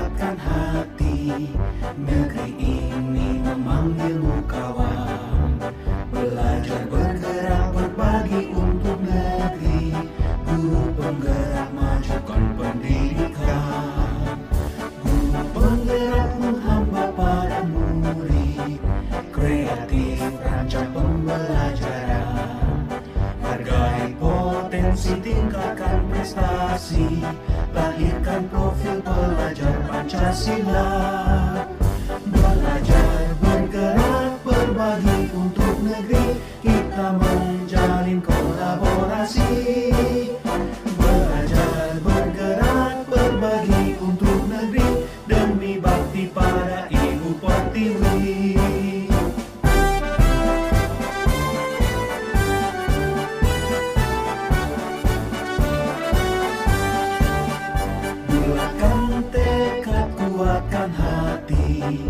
kuatkan hati. Negeri ini memanggilmu kawan. Belajar bergerak berbagi untuk negeri. Guru penggerak majukan pendidikan. Guru penggerak menghamba pada murid. Kreatif rancang pembelajaran. Hargai potensi, tingkatkan prestasi. Lahirkan profil pelajar Pancasila. Belajar bergerak berbagi untuk negeri. Kita menjalin kolaborasi. Belajar bergerak berbagi untuk negeri. Demi bakti pada Ibu Pertiwi. Bulatkan tekad, kuatkan hati.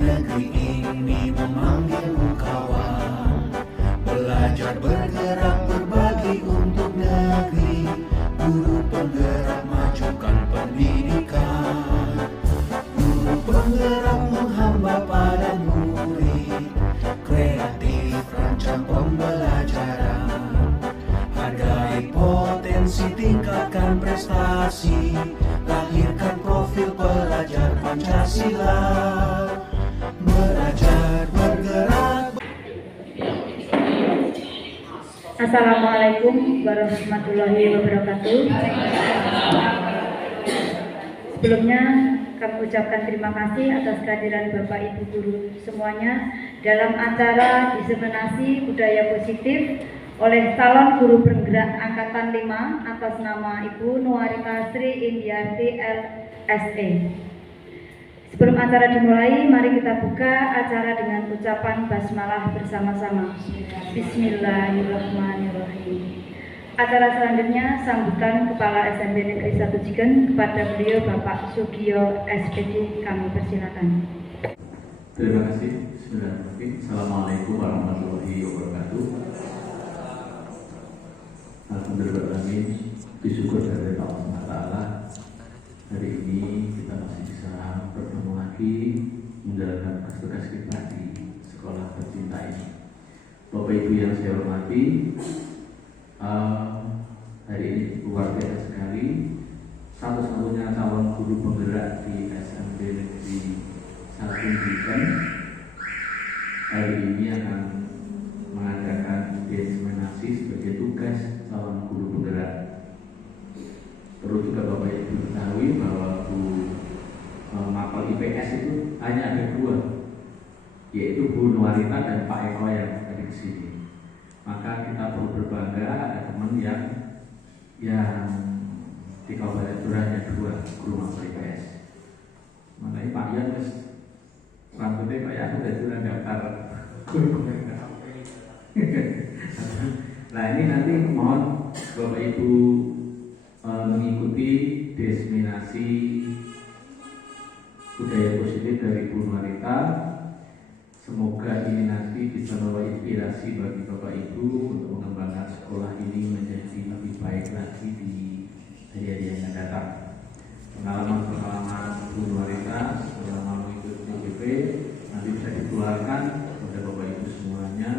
Negeri ini memanggilmu kawan. Belajar bergerak berbagi untuk negeri. Guru penggerak majukan pendidikan. Guru penggerak menghamba pada murid. Kreatif rancang pembelajaran. Hargai potensi, tingkatkan prestasi. Lahirkan profil pelajar Pancasila. Belajar bergerak. Assalamualaikum warahmatullahi wabarakatuh. Sebelumnya kami ucapkan terima kasih atas kehadiran Bapak Ibu guru semuanya dalam acara diseminasi budaya positif oleh calon guru penggerak angkatan 5 atas nama Ibu Nuarita Sri Indiarti LSE. Sebelum acara dimulai, mari kita buka acara dengan ucapan basmalah bersama-sama. Bismillahirrahmanirrahim. Acara selanjutnya sambutan Kepala SMP Negeri 1 Jigen kepada beliau Bapak Sugio SPD, kami persilakan. Terima kasih. Bismillahirrahmanirrahim. Assalamualaikum warahmatullahi wabarakatuh. Alhamdulillah, bersyukur dari Allah SWT. Hari ini kita masih bisa bertemu lagi menjalankan tugas kita di sekolah tercinta ini. Bapak Ibu yang saya hormati, hari ini luar biasa sekali. Satu-satunya calon guru penggerak di SMP Negeri 1 Jigen hari ini akan mengadakan diseminasi sebagai tugas calon guru penggerak. Perlu juga Bapak Ibu ketahui bahwa mapel IPS itu hanya ada 2, yaitu Bu Nuarita dan Pak Eko yang ada di sini. Maka kita perlu berbangga ada teman yang di Kabupaten Jura hanya 2 guru mapel IPS. Makanya Pak Ian rambutnya Pak Ian udah Jura daftar guru penggerak. Nah ini nanti mohon Bapak Ibu mengikuti diseminasi budaya positif dari Bu Nuarita. Semoga ini nanti bisa membawa inspirasi bagi Bapak Ibu untuk mengembangkan sekolah ini menjadi lebih baik lagi di hari-hari yang akan datang. Pengalaman Bu Nuarita selama mengikuti PJP nanti bisa dikeluarkan kepada Bapak Ibu semuanya,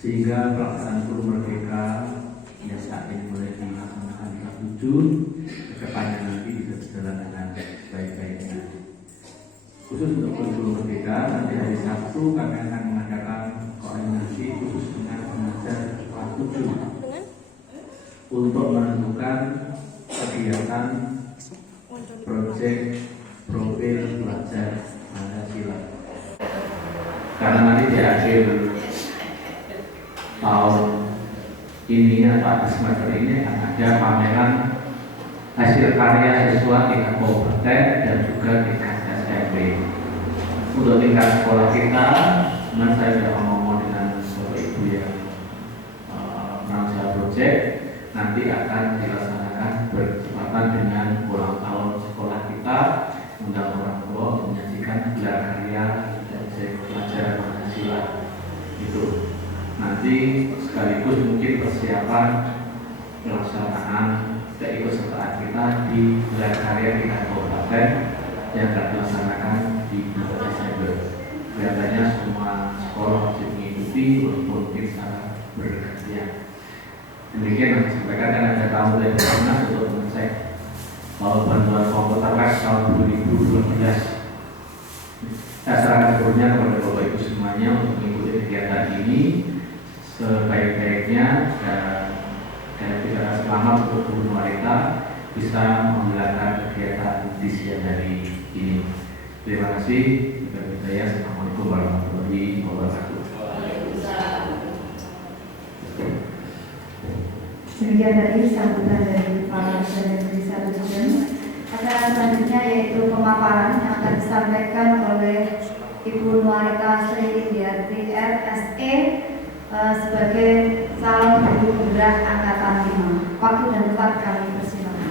sehingga pelaksanaan guru merdeka yang saat ini mulai dilaksanakan di kelas 7 kedepannya nanti bisa berjalan dengan baik-baiknya. Khusus untuk guru merdeka, nanti hari Sabtu kami akan mengadakan koordinasi khusus dengan pengajar kelas 7 untuk menentukan kegiatan proyek profil pelajar Pancasila. Karena nanti di akhir tahun ini atau akhir semester ini akan ada pameran hasil karya siswa tingkat kabupaten dan juga tingkat SMP. Untuk tingkat sekolah kita, saya sudah ngomong dengan Bapak Ibu yang menanggung proyek, nanti akan dilaksanakan bertepatan dengan ulang tahun sekolah kita, undang orang tua menyajikan gelar karya pelajaran Pancasila itu. Nanti sekaligus mungkin persiapan pelaksanaan keikutsertaan kita di gelar karya tingkat kabupaten yang akan dilaksanakan di bulan Desember. Kelihatannya semua sekolah wajib mengikuti walaupun mungkin secara bergantian. Demikian yang disampaikan, dan ada tamu dari Bapak untuk mengecek bahwa bantuan komputer les tahun 2012. Saya sarankan sebelumnya kepada Bapak Ibu semuanya untuk mengikuti kegiatan ini sebaik-baiknya, dan kita selamat untuk guru wanita bisa menjalankan kegiatan di siang hari ini. Terima kasih. Assalamualaikum warahmatullahi wabarakatuh. Demikian tadi sambutan dari Pak Menteri Satujen. Acara selanjutnya yaitu pemaparan yang akan disampaikan oleh Ibu Nuarita Sri Indiarti RSE sebagai calon guru penggerak angkatan 5. Waktu dan tempat kami persilakan.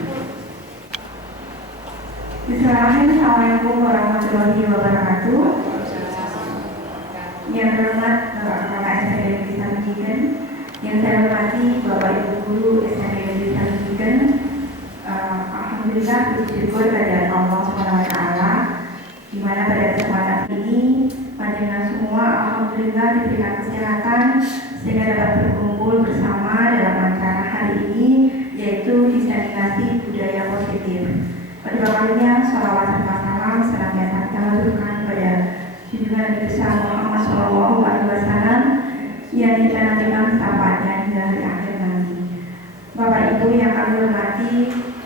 Bismillahirrahmanirrahim. Assalamualaikum warahmatullahi wabarakatuh. Yang terhormat Bapak SMP Negeri Samijigen, yang saya hormati Bapak Ibu Guru SMP Negeri Samijigen, alhamdulillah bersyukur kepada Allah SWT, di mana pada kesempatan ini panjenengan semua alhamdulillah diberikan kesehatan sehingga dapat berkumpul bersama dalam acara hari ini, yaitu diseminasi budaya positif. Pada kalinya salawat serta salam senantiasa kita haturkan kepada junjungan Nabi besar Muhammad SAW yang kita nantikan syafaatnya hingga hari akhir nanti. Bapak Ibu yang kami hormati,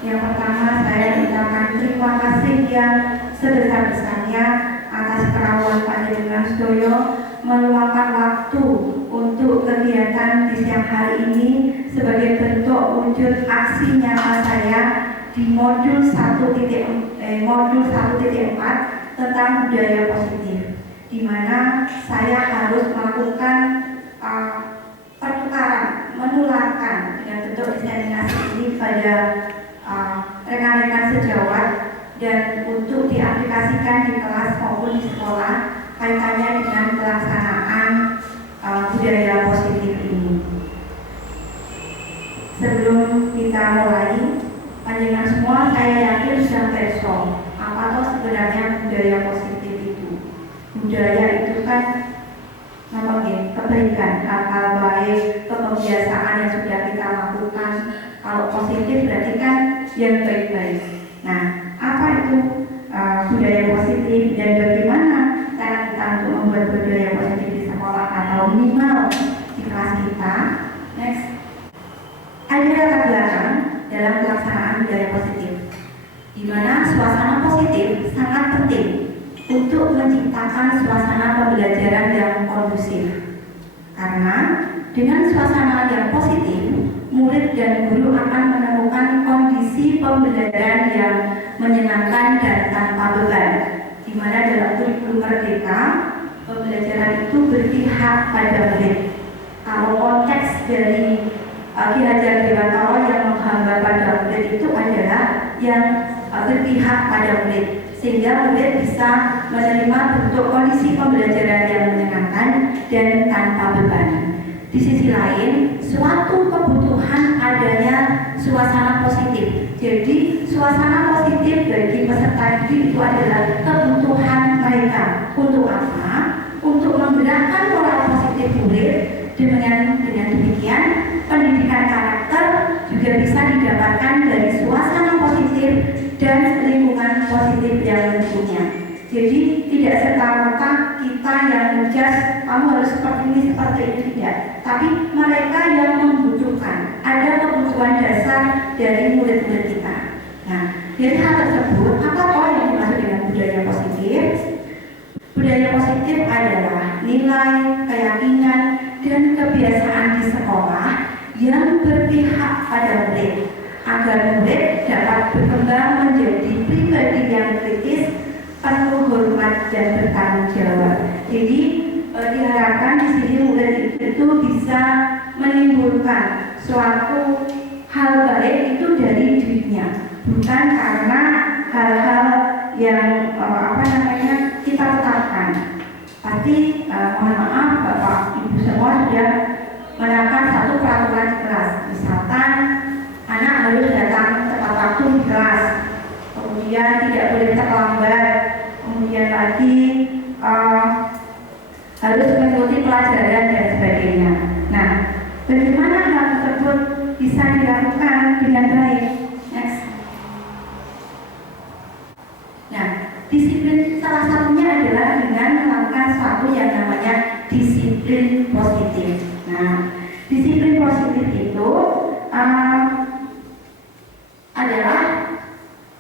yang pertama saya ucapkan terima kasih yang sebesar-besarnya atas kerawan panjenengan sedoyo meluangkan waktu untuk kegiatan di siang hari ini sebagai bentuk wujud aksi nyata saya di modul 1.4 tentang budaya positif, di mana saya harus melakukan pertukaran, menularkan dengan bentuk diseminasi ini pada rekan-rekan sejawat dan untuk diaplikasikan di kelas maupun di sekolah kaitannya dengan pelaksanaan budaya positif ini. Sebelum kita mulai, panjenengan semua saya yakin sudah perso apa toh sebenarnya budaya positif itu. Budaya itu kan kebaikan, hal-hal baik, kebiasaan yang sudah kita lakukan. Kalau positif berarti kan yang baik-baik. Nah, apa itu budaya positif dan bagaimana cara kita untuk membuat budaya positif di sekolah atau minimal di kelas kita? Next, ada latar belakang dalam pelaksanaan budaya positif, di mana suasana positif sangat penting untuk menciptakan suasana pembelajaran yang kondusif. Karena dengan suasana yang positif, murid dan guru akan menemukan kondisi pembelajaran yang menyenangkan dan tanpa beban, di mana dalam kurikulum merdeka pembelajaran itu berpihak pada murid. Kalau konteks dari Ki Hajar Dewantara yang menghamba pada murid itu adalah yang berpihak pada murid, sehingga murid bisa menerima bentuk kondisi pembelajaran yang menyenangkan dan tanpa beban. Di sisi lain, suatu kebutuhan adanya suasana positif. Jadi, suasana positif bagi peserta didik itu adalah kebutuhan mereka. Untuk apa? Untuk menggerakkan moral positif murid. Dengan demikian, pendidikan karakter juga bisa didapatkan dari suasana positif dan lingkungan positif yang mendukungnya. Jadi tidak serta-merta kita yang menjudge kamu harus seperti ini tidak, tapi mereka yang membutuhkan, ada kebutuhan dasar dari murid-murid kita. Nah, dari hal tersebut, apa yang dimaksud dengan budaya positif? Budaya positif adalah nilai, keyakinan, dan kebiasaan di sekolah yang berpihak pada murid, agar murid dapat berkembang menjadi pribadi yang kritis, penuh hormat dan bertanggung jawab. Jadi diharapkan di sini murid itu bisa menimbulkan suatu hal baik itu dari dirinya, bukan karena hal-hal yang kita tetapkan. Pasti mohon maaf Bapak Ibu semua sudah menerapkan satu peraturan di kelas, misalkan anak anak harus datang tepat waktu di kelas, kemudian tidak boleh terlambat, kemudian lagi harus mengikuti pelajaran dan sebagainya. Nah, bagaimana hal tersebut bisa dilakukan dengan baik? Next. Nah, disiplin salah satunya adalah dengan melakukan suatu yang namanya disiplin positif. Nah, disiplin positif itu adalah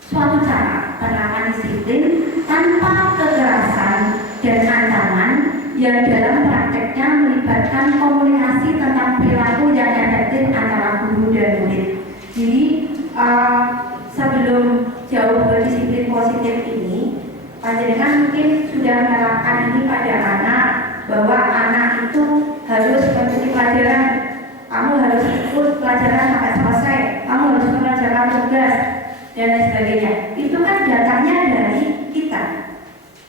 suatu cara penerapan disiplin tanpa kekerasan dan ancaman yang dalam prakteknya melibatkan komunikasi tentang perilaku yang efektif antara guru dan murid. Jadi sebelum jauh ke disiplin positif ini, panjenengan mungkin sudah menerapkan ini pada anak, bahwa anak itu harus mengikuti pelajaran, kamu harus ikut pelajaran sampai selesai, kamu harus mengerjakan tugas dan lain sebagainya. Itu kan datangnya dari kita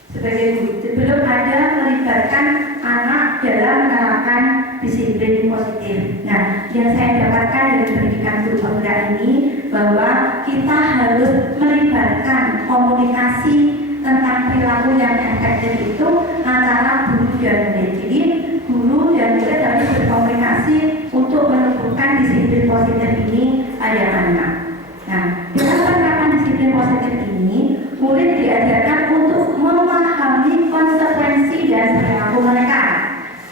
sebagai guru, sebelum ada melibatkan anak dalam menerapkan disiplin positif. Nah, yang saya dapatkan dari pendidikan guru penggerak ini, bahwa kita harus melibatkan komunikasi tentang perilaku yang efektif itu antara guru dan murid. Jadi guru dan murid harus berkomunikasi untuk menumbuhkan disiplin positif ini pada anak. Nah, dalam penerapan disiplin positif ini, murid diajarkan untuk memahami konsekuensi dan perilaku mereka.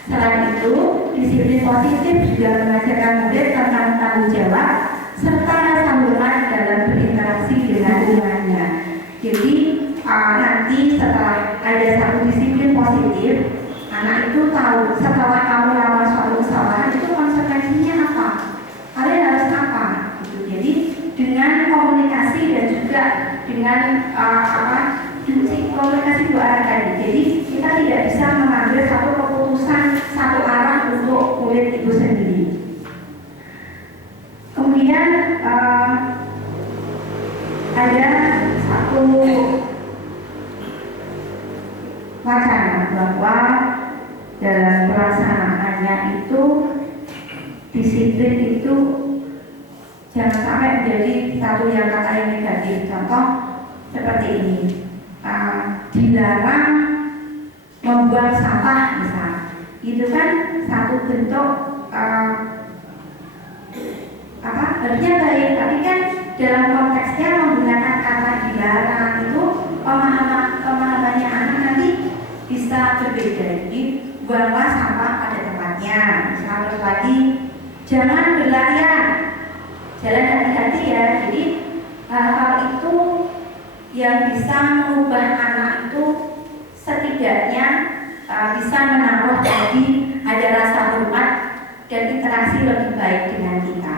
Selain itu, disiplin positif juga mengajarkan murid tentang tanggung jawab serta rasa hormat dalam berinteraksi dengan lingkungannya. Jadi nanti setelah ada satu disiplin positif, anak itu tahu setelah kamu melakukan suatu kesalahan itu konsekuensinya apa, kalian harus apa gitu. Jadi dengan komunikasi dan juga dengan komunikasi dua arah tadi, jadi kita tidak bisa mengambil satu keputusan satu arah untuk murid itu sendiri. Kemudian ada satu wacana bahwa dalam pelaksanaannya itu disiplin itu jangan sampai menjadi satu yang kata yang negatif. Contoh seperti ini, dilarang membuang sampah misal, itu kan satu bentuk harusnya baik, tapi kan dalam konteksnya menggunakan kata dilarang itu pemahamannya anak nanti bisa berbeda. Jadi buanglah sampah pada tempatnya. Terus lagi jangan berlarian, jalan hati-hati ya. Jadi hal itu yang bisa mengubah anak itu setidaknya bisa menaruh jadi ada rasa hormat dan interaksi lebih baik dengan kita.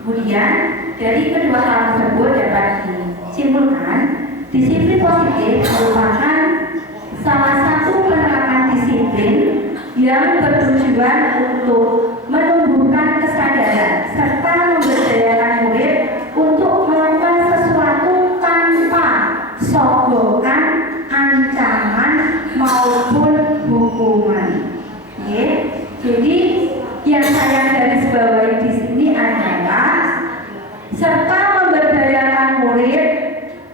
Kemudian dari kedua hal tersebut dapat disimpulkan disiplin positif merupakan salah satu penerapan disiplin yang bertujuan untuk menumbuhkan kesadaran serta memberdayakan murid untuk melakukan sesuatu tanpa sogokan, ancaman maupun hukuman. Oke, jadi yang saya garis bawahi di sini adalah serta memberdayakan murid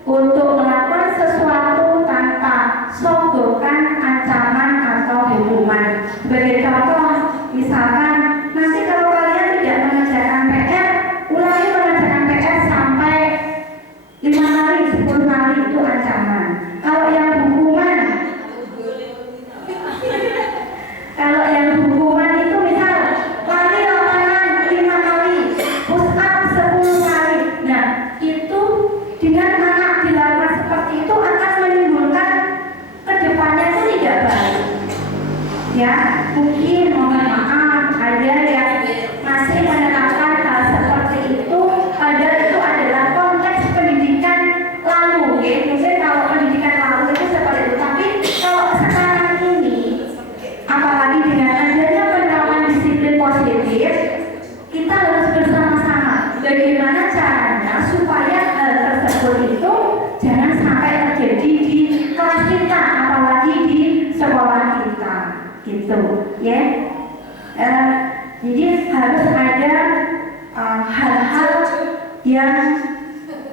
untuk melakukan sesuatu tanpa sogokan, ancaman atau hukuman. Sebagai contoh, misalkan nanti kalau kalian tidak mengerjakan PR, ulangi mengerjakan PR sampai 5 kali, 10 kali, itu ancaman. Kalau yang hukuman itu misal lari lapangan 5 kali, push up 10 kali. Nah, itu dengan anak dilakukan seperti itu akan menimbulkan kedepannya itu tidak baik. Ya, mungkin mohon maaf ada yang masih menerapkan hal seperti itu, padahal itu adalah konteks pendidikan lalu. Ya. Mungkin kalau pendidikan lalu itu seperti itu, tapi kalau sekarang ini, apalagi dengan adanya penerapan disiplin positif, kita harus bersama-sama bagaimana caranya supaya hal tersebut itu jangan sampai terjadi di kelas kita, apalagi di sekolah kita, gitu ya. Jadi harus ada hal-hal yang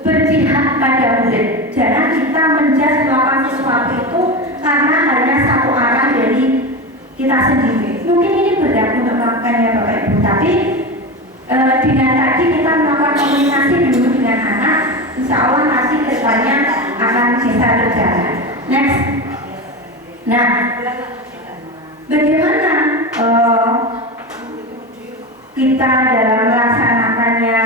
berpihak pada murid. Jangan kita menjudge melakukan sesuatu itu karena hanya satu arah dari kita sendiri. Mungkin ini berat untuk melakukannya Bapak Ibu, tapi dengan tadi kita melakukan komunikasi dulu dengan anak, insya Allah nanti kedepannya akan bisa berjalan. Next. Nah, bagaimana kita dalam melaksanakannya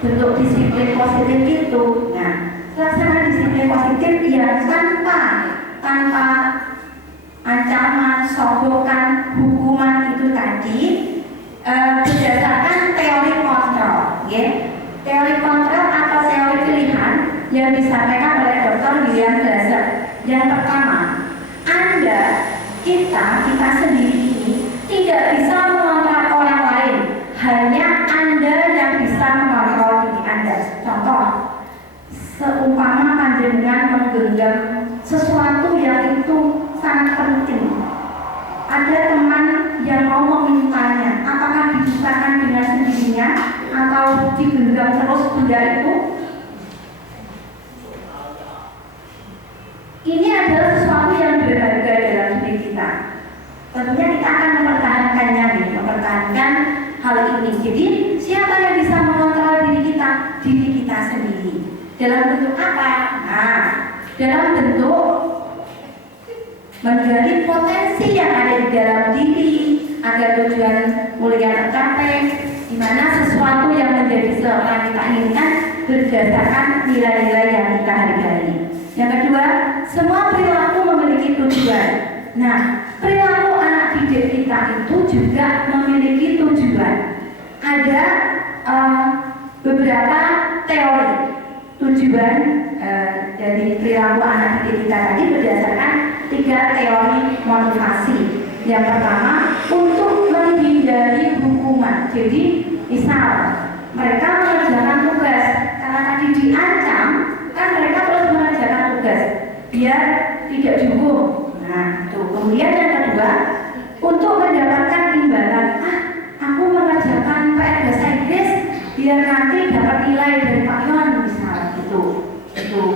bentuk disiplin positif itu? Nah, pelaksanaan disiplin positif yang tanpa ancaman, sogokan, hukuman itu tadi berdasarkan teori kontrol, ya. Teori kontrol atau teori pilihan yang disampaikan oleh Dr. William Glasser. Yang pertama, kita sendiri ini tidak bisa mengontrol orang lain, hanya Anda yang bisa mengontrol diri Anda. Contoh, seumpama panjenengan menggenggam sesuatu yang itu sangat penting, ada teman yang mau memintanya, apakah dibukakan dengan sendirinya atau digenggam terus benda itu? Ini adalah sesuatu yang berharga dalam diri kita. Tentunya kita akan mempertahankan hal ini. Jadi siapa yang bisa mengontrol diri kita? Diri kita sendiri. Dalam bentuk apa? Nah, dalam bentuk menggali potensi yang ada di dalam diri agar tujuan mulia tercapai, di mana sesuatu yang menjadi seorang kita inginkan berdasarkan nilai-nilai yang kita hargai. Yang kedua, semua perilaku memiliki tujuan. Nah, perilaku anak didik kita itu juga memiliki tujuan. Ada beberapa teori tujuan dari perilaku anak didik kita tadi berdasarkan 3 teori motivasi. Yang pertama, untuk menghindari hukuman. Jadi, misal mereka mengerjakan tugas karena tadi diancam, kan mereka terus mengerjakan tugas biar tidak dihukum. Nah, itu. Kemudian yang kedua, untuk mendapatkan imbalan. Aku mengerjakan PR bahasa Inggris biar nanti dapat nilai dari Pak Yon, misal gitu.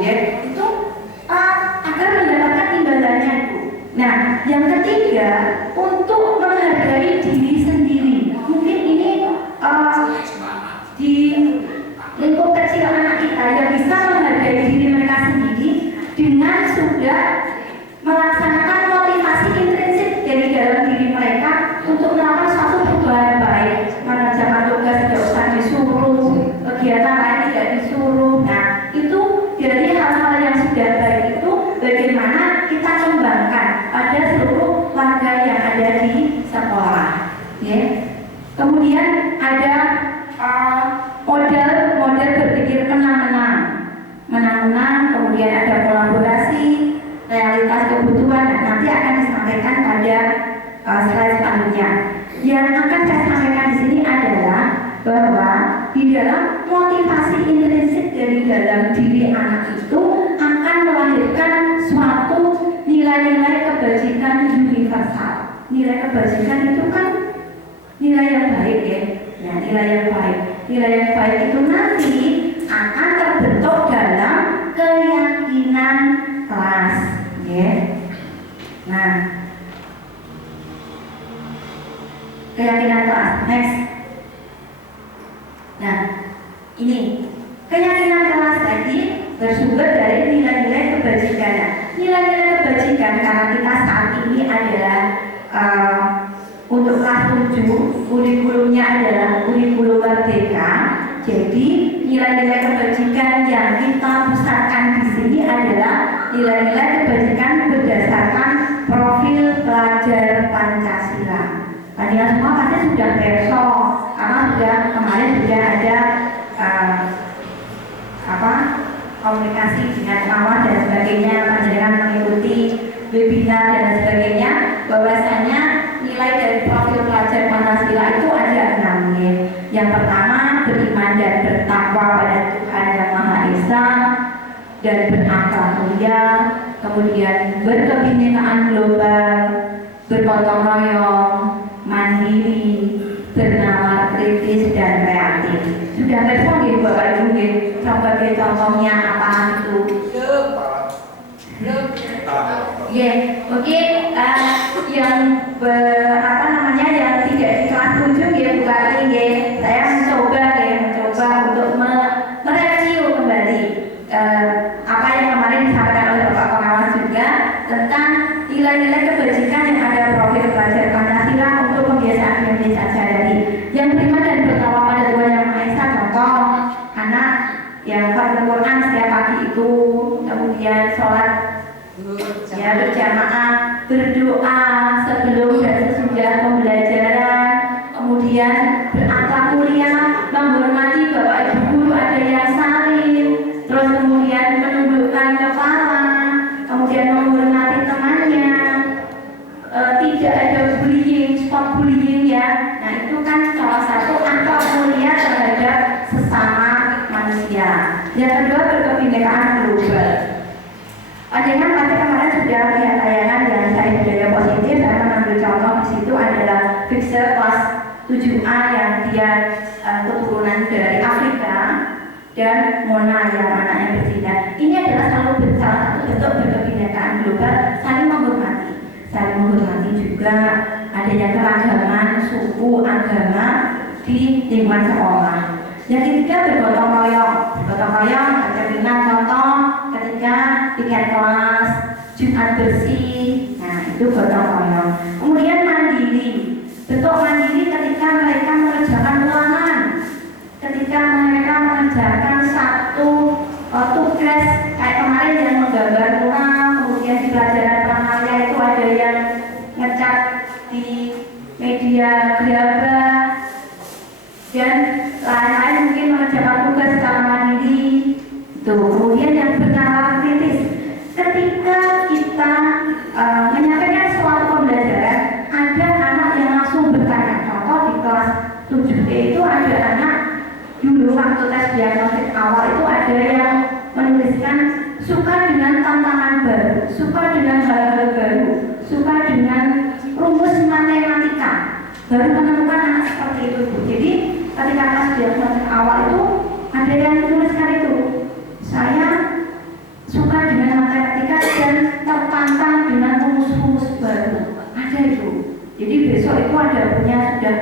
Ya. Itu agar mendapatkan imbalannya itu. Nah, yang ketiga, untuk menghargai diri sendiri. Mungkin ini di lingkup kecil anak kita yang bisa menghargai diri mereka sendiri dengan sudah melaksanakan motivasi intrinsik dari dalam diri mereka untuk melakukan suatu perubahan baik, mengerjakan tugas tidak usah disuruh, kegiatan lain tidak disuruh. Nah, itu dari hal-hal yang sudah baik itu bagaimana kita kembangkan pada seluruh warga yang ada di sekolah. Ya. Kemudian ada model berpikir menang-menang, kemudian ada kolaborasi, realitas kebutuhan. Nanti akan disampaikan pada slide selanjutnya. Yang akan saya sampaikan di sini adalah bahwa di dalam motivasi intrinsik dari dalam diri anak itu akan melahirkan suatu nilai-nilai kebajikan universal. Nilai kebajikan itu kan nilai yang baik, ya. Nah, nilai yang baik itu nanti akan terbentuk dalam keyakinan kelas, ya. Nah, keyakinan kelas. Next. Nah, ini keyakinan kelas tadi bersumber dari nilai-nilai kebajikan. Nilai-nilai kebajikan karena kita saat ini adalah untuk kelas 7, kurikulumnya adalah kurikulum merdeka. Jadi nilai-nilai kebajikan yang kita pusatkan di sini adalah nilai-nilai kebajikan berdasarkan profil pelajar Pancasila. Kalian semua pasti sudah perso, karena kemarin sudah ada komunikasi dengan kawan dan sebagainya, panjenengan mengikuti webinar dan sebagainya, bahwasanya nilai dari profil pelajar Pancasila itu ada 6 ya. Yang pertama, beriman dan bertakwa pada Tuhan Yang Maha Esa dan berakal mulia, kemudian berkebinekaan global, bergotong royong, mandiri, bernalar kritis, Sudah respon ya Bapak Ibu nggih sebagai contohnya apa itu? Ya, mungkin yang yang tidak di kelas 7 ya Bu Kali ya, saya mencoba untuk mereview kembali apa yang kemarin disampaikan oleh Bapak Pengawas juga tentang nilai-nilai kebajikan yang ada profil pelajar Pancasila untuk kebiasaan Indonesia sehari-hari. Yang beriman dan bertakwa pada Tuhan Yang Maha Esa, contoh anak yang hafal Quran setiap pagi itu, kemudian sholat ya berjamaah, berdoa sebelum dan sesudah pembelajaran, kemudian berakhlak mulia, menghormati bapak ibu guru, ada yang salim, terus kemudian menundukkan kepala, kemudian menghormati temannya, tidak ada bullying, stop bullying ya. Nah itu kan salah satu akhlak mulia terhadap sesama manusia. Yang kedua berkebinekaan global. Dengan pasti kemarin sudah lihat tayangan yang saya budaya positif. Saya mengambil contoh di situ adalah Fixer kelas 7A yang dia keturunan dari Afrika dan Mona yang anaknya berzina. Ini adalah salah satu bentuk berkebinekaan global, saling menghormati juga adanya keragaman suku agama di lingkungan sekolah. Yang ketiga bergotong royong, ketika contoh ketika piket kelas, Jumat bersih, nah itu gotong royong. Kemudian mandiri, bentuk mandiri ketika mereka mengerjakan ulangan, ketika mereka mengerjakan satu tugas kayak kemarin yang menggambar mural, kemudian di pelajaran prakarya itu ada yang ngecat di media graba dan lain-lain, mungkin mengerjakan tugas secara mandiri. Kemudian yang bernalar kritis, ketika kita menyampaikan suatu pembelajaran, ada anak yang langsung bertanya. Contoh di kelas 7E itu ada anak dulu waktu tes diagnostik awal itu ada yang menuliskan suka dengan tantangan baru, suka dengan hal-hal baru, suka dengan rumus matematika, baru menemukan anak seperti itu. Jadi ketika kelas diagnostik awal itu ada yang menuliskan itu, saya suka dengan matematika dan tertantang dengan rumus-rumus baru, ada itu. Jadi besok itu sudah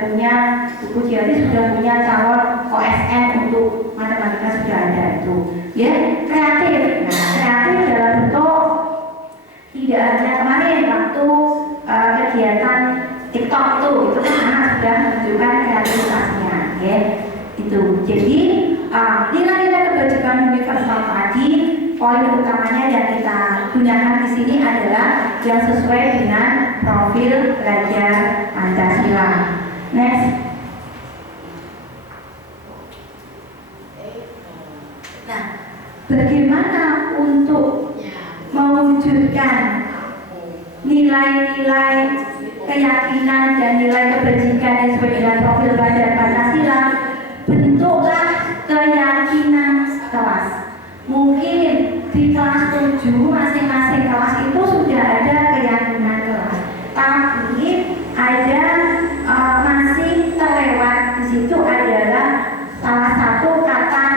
punya buku jadi sudah punya calon OSN untuk matematika, sudah ada itu. Ya, kreatif. Nah, kreatif dalam bentuk tidak hanya kemarin waktu kegiatan TikTok itu kan anak sudah menunjukkan kreativitasnya, ya. Itu. Jadi nilai-nilai kebajikan universal tadi, poin utamanya yang kita gunakan di sini adalah yang sesuai dengan profil pelajar Pancasila. Next. Nah, bagaimana untuk mewujudkan nilai-nilai keyakinan dan nilai kebajikan yang sesuai dengan profil pelajar Pancasila? Bentuklah keyakinan kelas. Mungkin di kelas 7 masing-masing kelas itu sudah ada keyakinan kelas, tapi ada masih terlewat di situ adalah salah satu kata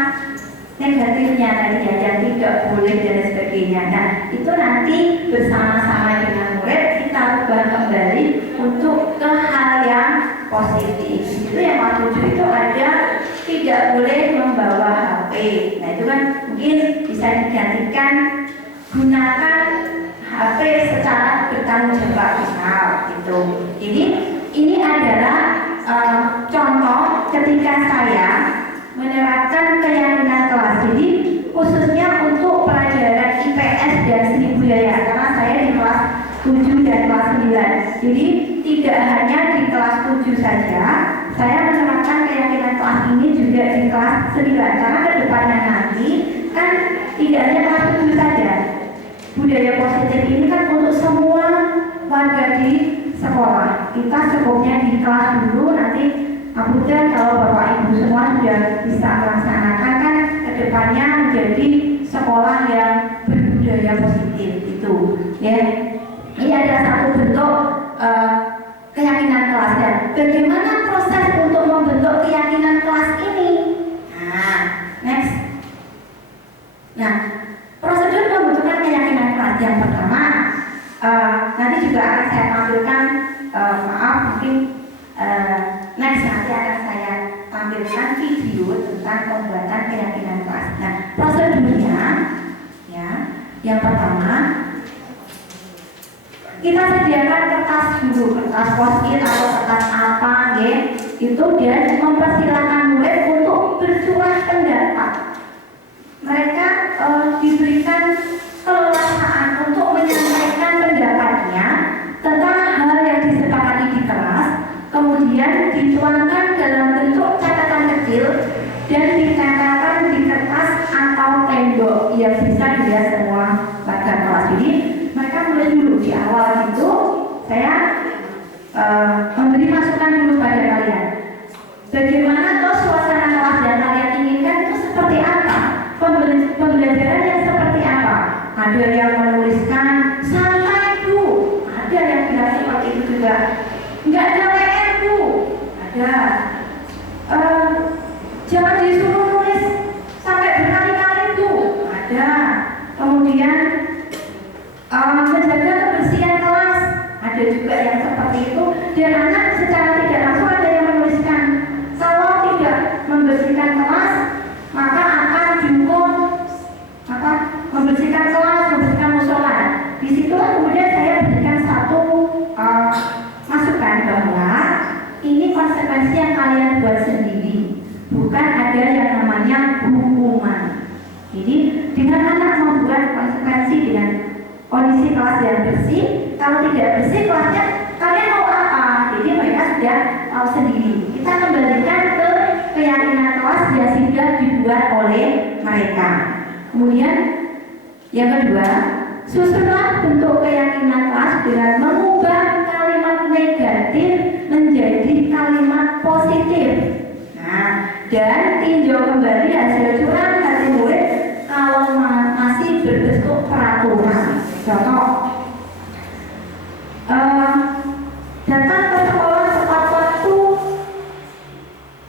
negatifnya tadi ya, yang tidak boleh dan sebagainya. Nah itu nanti bersama-sama dengan murid kita ubah kembali untuk ke hal yang positif. Itu yang kelas 7 itu ada tidak boleh membawa HP. Nah itu kan mungkin bisa digantikan gunakan HP secara bertanggung jawab misal gitu. Jadi ini adalah contoh ketika saya menerapkan keyakinan kelas. Jadi khususnya untuk pelajaran IPS dan seni budaya, karena saya di kelas 7 dan kelas 9. Jadi tidak hanya di kelas 7 saja, saya menerapkan keyakinan kelas ini juga di kelas 9, karena kedepannya nanti kan tidak hanya kelas 7 saja. Budaya positif ini kan untuk semua warga di sekolah. Kita cukupnya di kelas dulu, nanti kemudian kalau Bapak Ibu semua sudah bisa melaksanakan kan kedepannya menjadi sekolah yang berbudaya positif itu, ya. Ini adalah satu bentuk keyakinan kelas. Dan bagaimana proses untuk membentuk keyakinan kelas ini? juga akan saya tampilkan, maaf mungkin next nanti akan saya tampilkan video tentang pembuatan keyakinan kelas. Nah, prosedurnya ya, yang pertama kita sediakan kertas dulu, kertas post-it atau kertas apa ya, itu dan mempersilahkan murid untuk bersuara pendapat. Mereka diberikan keleluasaan untuk menyampaikan pendapatnya tentang hal yang disepakati di kelas, kemudian dituangkan dalam bentuk catatan kecil dan ditempelkan di kertas atau tembok yang bisa dilihat semua warga kelas. Jadi mereka mulai dulu di awal itu saya memberi masukan dulu pada kalian. Bagaimana toh suasana kelas yang kalian inginkan itu seperti apa? Pembelajaran yang seperti apa? Ada yang menuliskan santai Bu, ada yang bilang seperti itu juga. Enggak ada WR Bu, ada. Jangan disuruh nulis sampai berkali-kali Bu, ada. Kemudian menjaga kebersihan kelas, ada juga yang seperti itu. Dan anak secara tidak langsung ada yang menuliskan kalau tidak membersihkan kelas maka akan dihukum membersihkan kelas, membersihkan musola. Di situlah kemudian saya berikan satu masukan bahwa ini konsekuensi yang kalian buat sendiri, bukan ada yang namanya hukuman. Jadi dengan anak membuat konsekuensi dengan kondisi kelas yang bersih, kalau tidak bersih kelasnya kalian mau apa? Jadi mereka sudah tahu sendiri. Kita kembalikan ke keyakinan kelas yang sudah dibuat oleh mereka. Kemudian yang kedua, susunlah bentuk keyakinan kelas dengan mengubah kalimat negatif menjadi kalimat positif. Nah, dan tinjau kembali hasil curahan hati murid kalau masih berbentuk peraturan. Contoh, datang ke sekolah tepat waktu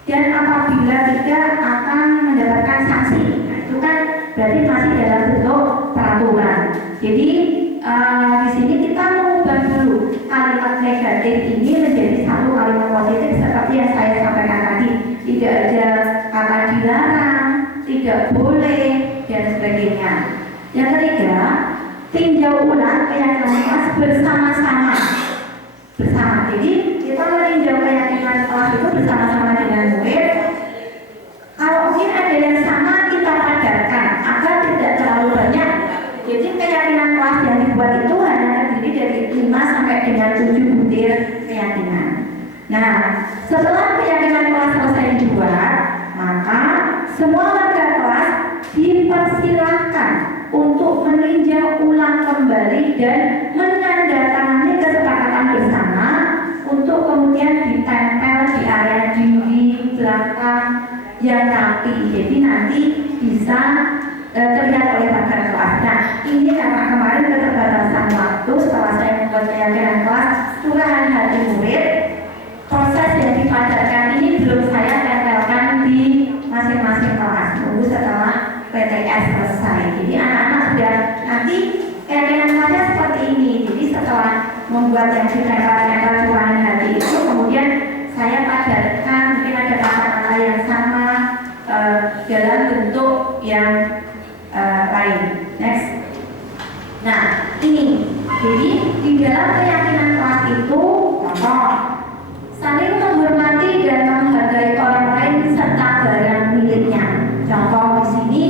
dan apabila tidak akan mendapatkan sanksi. Nah, itu kan berarti masih dalam bentuk peraturan. Jadi di sini kita mengubah dulu kalimat negatif ini menjadi satu kalimat positif seperti yang saya sampaikan tadi. Tidak ada kata dilarang, tidak boleh dan sebagainya. Yang ketiga, tinjau ulang keyakinan kelas bersama-sama. Jadi kita meninjau keyakinan kelas itu bersama-sama dengan murid. Kalau mungkin ada yang sama kita padatkan agar tidak terlalu banyak. Jadi keyakinan kelas yang dibuat itu hanya terdiri dari 5 sampai dengan 7 butir keyakinan. Nah, setelah keyakinan kelas selesai dibuat, maka semua warga kelas dipersilahkan untuk meninjau ulang kembali dan menandatangani kesepakatan bersama untuk kemudian ditempel di area dinding belakang yang rapi. Jadi nanti bisa terlihat oleh warga kelas. Nah, ini karena kemarin keterbatasan waktu setelah saya membuat keyakinan kelas curahan hati murid, proses yang dipadatkan ini belum saya tempelkan di masing-masing kelas. Tunggu setelah PTS selesai. Jadi anak-anak sudah nanti keyakinan kelasnya seperti ini. Jadi setelah membuat yang ditempel-tempel curahan hati itu, kemudian saya padatkan, mungkin ada kata-kata yang sama dalam bentuk yang lain. Next. Nah, ini. Jadi di dalam keyakinan kelas itu, contoh, saling menghormati dan menghargai orang lain serta barang miliknya. Contoh di sini,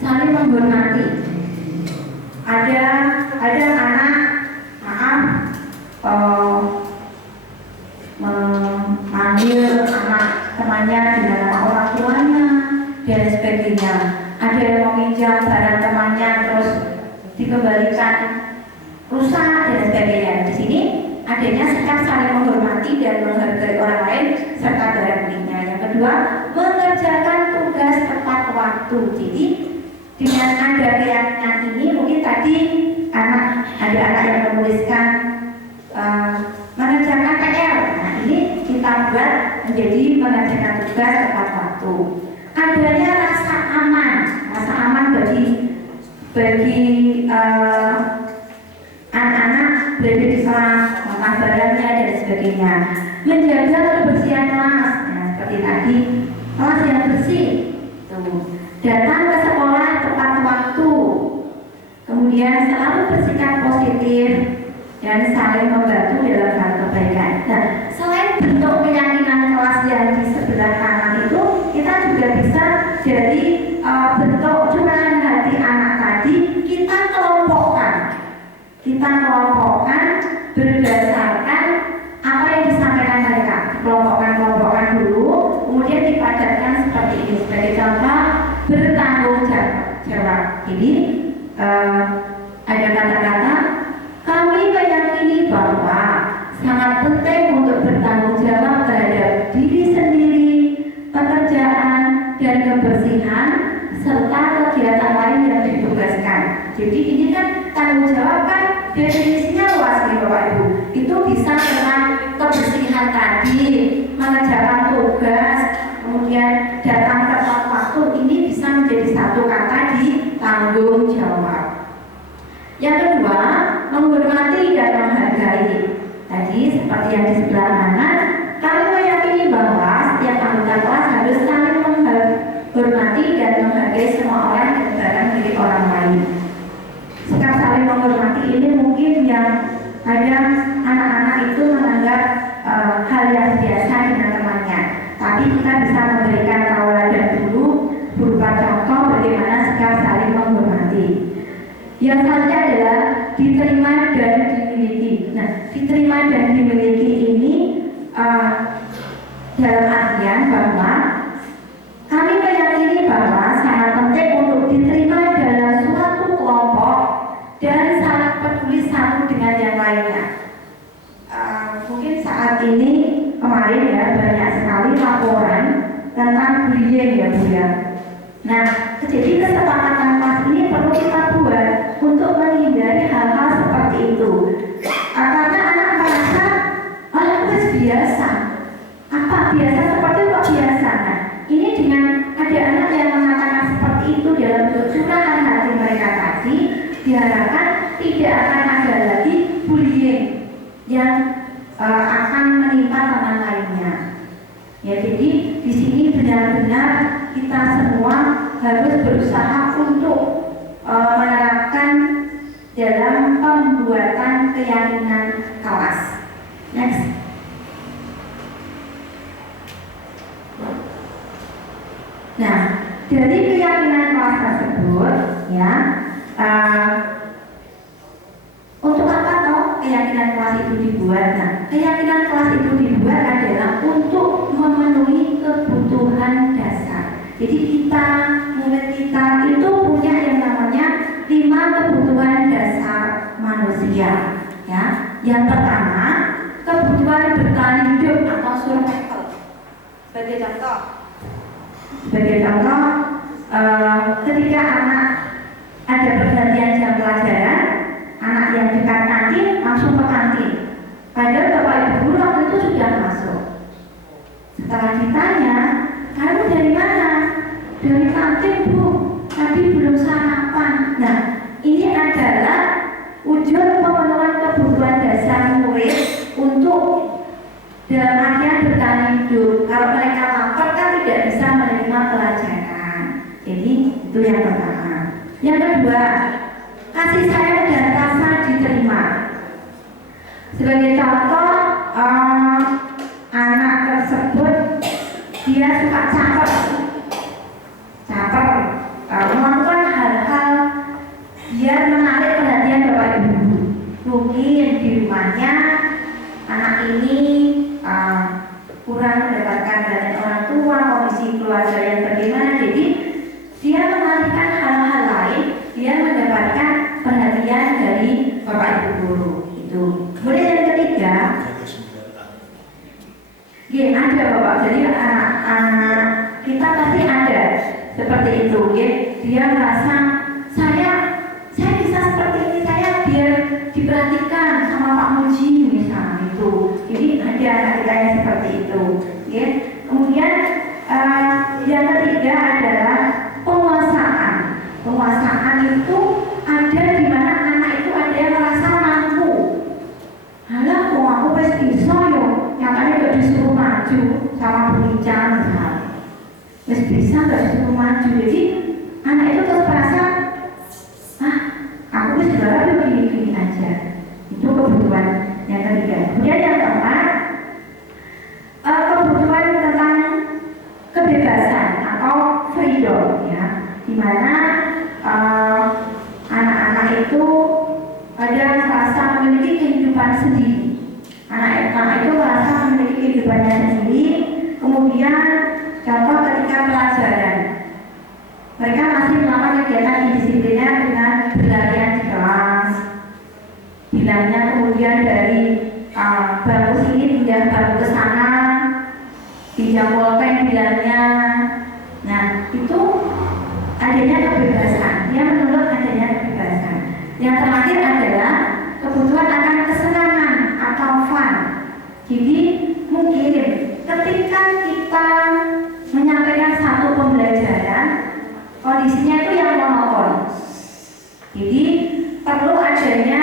saling menghormati. Ada anak, maaf, memanggil anak temannya dengan nama orang tuanya dan sebagainya. Ada yang meminjam barang temannya terus dikembalikan rusak dan sebagainya. Di sini adanya sikap saling menghormati dan menghargai orang lain serta barang miliknya. Yang kedua, mengerjakan tugas tepat waktu. Jadi dengan ada keyakinan ini, mungkin tadi ada anak yang menuliskan mengerjakan PR. Nah, ini kita buat menjadi mengerjakan tugas tepat waktu. Adanya rasa aman bagi anak-anak berada di kelas, makan barangnya dan sebagainya. Menjaga kebersihan kelas, nah, seperti tadi kelas yang bersih, tuh. Datang ke sekolah tepat waktu, kemudian selalu bersikap positif dan saling membantu dalam hal kebaikan. Nah, selain bentuk keyakinan kelas yang di sebelah kanan itu, kita juga bisa dari bentuk curahan hati anak tadi kita kelompokkan berdasarkan apa yang disampaikan mereka. Kelompokkan dulu, kemudian dipadatkan seperti ini. Sebagai contoh, bertanggung jawab. Jadi ada kata-kata, kami meyakini bahwa sangat penting untuk bertanggung jawab terhadap diri sendiri, pekerjaan, dan kebersihan, serta kegiatan lain yang ditugaskan. Jadi ini kan tanggung jawab kan definisinya luas nih Bapak Ibu. Itu bisa tentang kebersihan tadi, mengerjakan tugas, kemudian datang tepat waktu. Ini bisa menjadi satu kata di tanggung jawab. Yang kedua, menghormati dan menghargai. Tadi seperti yang di sebelah kanan, kami meyakini bahwa setiap anggota kelas harus saling menghormati dan menghargai semua orang dan barang milik orang lain. Sikap saling menghormati ini mungkin yang kadang anak-anak itu menganggap hal yang biasa dengan temannya. Tapi kita bisa memberikan tauladan dulu berupa contoh bagaimana sikap saling menghormati. Yang selanjutnya adalah diterima dan dimiliki. Nah, diterima dan dimiliki ini dalam artian bahwa kami meyakini bahwa sangat penting untuk diterima dalam suatu kelompok dan sangat peduli satu dengan yang lainnya. Mungkin saat ini kemarin ya banyak sekali laporan tentang bullying ya Bu ya. Nah, jadi kesepakatan kelas ini perlu kita buat untuk menghindari hal-hal seperti itu. Karena anak merasa, itu biasa. Apa biasa seperti kok biasa? Nah, ini dengan ada anak yang mengatakan seperti itu dalam bentuk curahan hati mereka tadi, diharapkan tidak akan ada lagi bullying yang akan menimpa teman lainnya. Ya, jadi di sini benar-benar kita semua harus berusaha untuk menerapkan dalam pembuatan keyakinan kelas. Next. Nah, dari keyakinan kelas tersebut, ya, untuk apa toh keyakinan kelas itu dibuat? Nah, keyakinan kelas itu dibuat adalah untuk memenuhi kebutuhan dasar. Jadi murid kita itu punya yang namanya 5 kebutuhan dasar manusia. Ya, yang pertama kebutuhan bertahan hidup atau survival. Sebagai contoh, ketika anak ada pergantian jam pelajaran, anak yang dekat kantin langsung ke kantin. Padahal bapak ibu guru waktu itu sudah masuk. Setelah ditanya, kamu dari mana? Dari kantin Bu, tadi belum sarapan. Nah, ini adalah wujud pemenuhan kebutuhan dasar murid untuk dalam artian bertahan hidup. Kalau mereka lapar kan tidak bisa menerima pelajaran. Jadi itu yang pertama. Yang kedua, kasih sayang dan rasa diterima. Sebagai contoh, anak tersebut dia suka caper, melakukan hal-hal biar menarik perhatian bapak ibu. Mungkin di rumahnya anak ini kurang mendapatkan perhatian orang tua, kondisi keluarga yang bagaimana, jadi dia mengalihkan hal-hal lain, dia mendapatkan perhatian dari bapak ibu guru itu. Kemudian yang ketiga, ada bapak, jadi anak kita pasti ada seperti itu, dia merasa saya bisa seperti ini, saya biar diperhatikan sama Pak Muji misalnya itu. Jadi ada anak kita yang seperti itu. Kemudian yang ketiga adalah penguasaan. Penguasaan itu ada di mana anak itu ada yang merasa mampu wis bisa yo, nyatanya gak disuruh maju sama berbincang misalnya. Wis bisa gak disuruh maju, jadi anak itu terus merasa, aku wis juara yo gini-gini aja. Itu kebutuhan yang ketiga. Kemudian yang keempat, kebutuhan tentang kebebasan atau freedom, ya, dimana anak-anak itu ada merasa memiliki kehidupan sendiri. Anak-anak itu merasa memiliki kehidupannya sendiri. Kemudian contoh ketika pelajaran, mereka masih melakukan kegiatan indisipliner dengan berlarian di kelas. Bilangnya kemudian dari bangku sini pindah bangku ke sana, pinjam pulpen bilangnya. Nah, itu adanya kebebasan. Dia menurut adanya kebebasan. Yang terakhir adalah kebutuhan akan kesenangan atau fun. Jadi mungkin ketika kita menyampaikan satu pembelajaran, kondisinya itu yang monoton. Jadi perlu adanya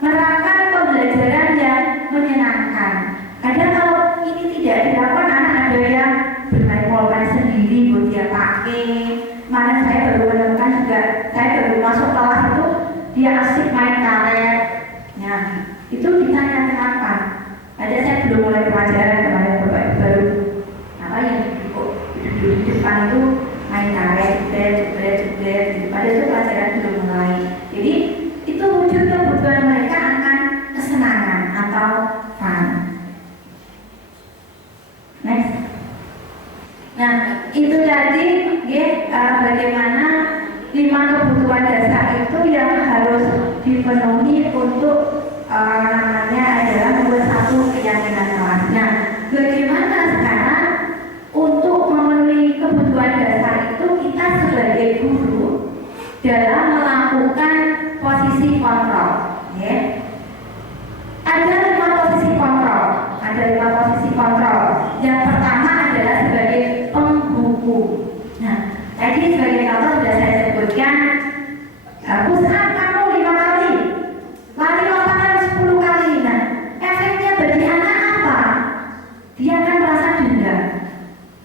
menerapkan pembelajaran yang menyenangkan. Kadang kalau ini tidak dilakukan, anak ada yang bermain pulpen sendiri buat dia pakai. Mana saya baru menemukan juga, saya baru masuk kelas itu dia asik main karet. Nah, itu ditanya kenapa? Ada saya belum mulai pelajaran kemarin baru apa yang di depan itu main karet, jebret. Pada itu pelajaran belum mulai. Jadi itu wujud kebutuhan mereka akan kesenangan atau fun. Next. Nah, itu tadi bagaimana 5 kebutuhan dasar itu yang harus dipenuhi untuk namanya adalah nomor 1 keyakinan kelas. Nah, bagaimana sekarang untuk memenuhi kebutuhan dasar itu kita sebagai guru dalam melakukan posisi kontrol, ya. Ada 5 posisi kontrol. Yang pertama adalah sebagai penghukum. Nah, tadi sebagai contoh sudah saya sebutkan, push up kamu 5 kali, lari lompatan 10 kali. Nah, efeknya bagi anak apa? Dia akan merasa dendam,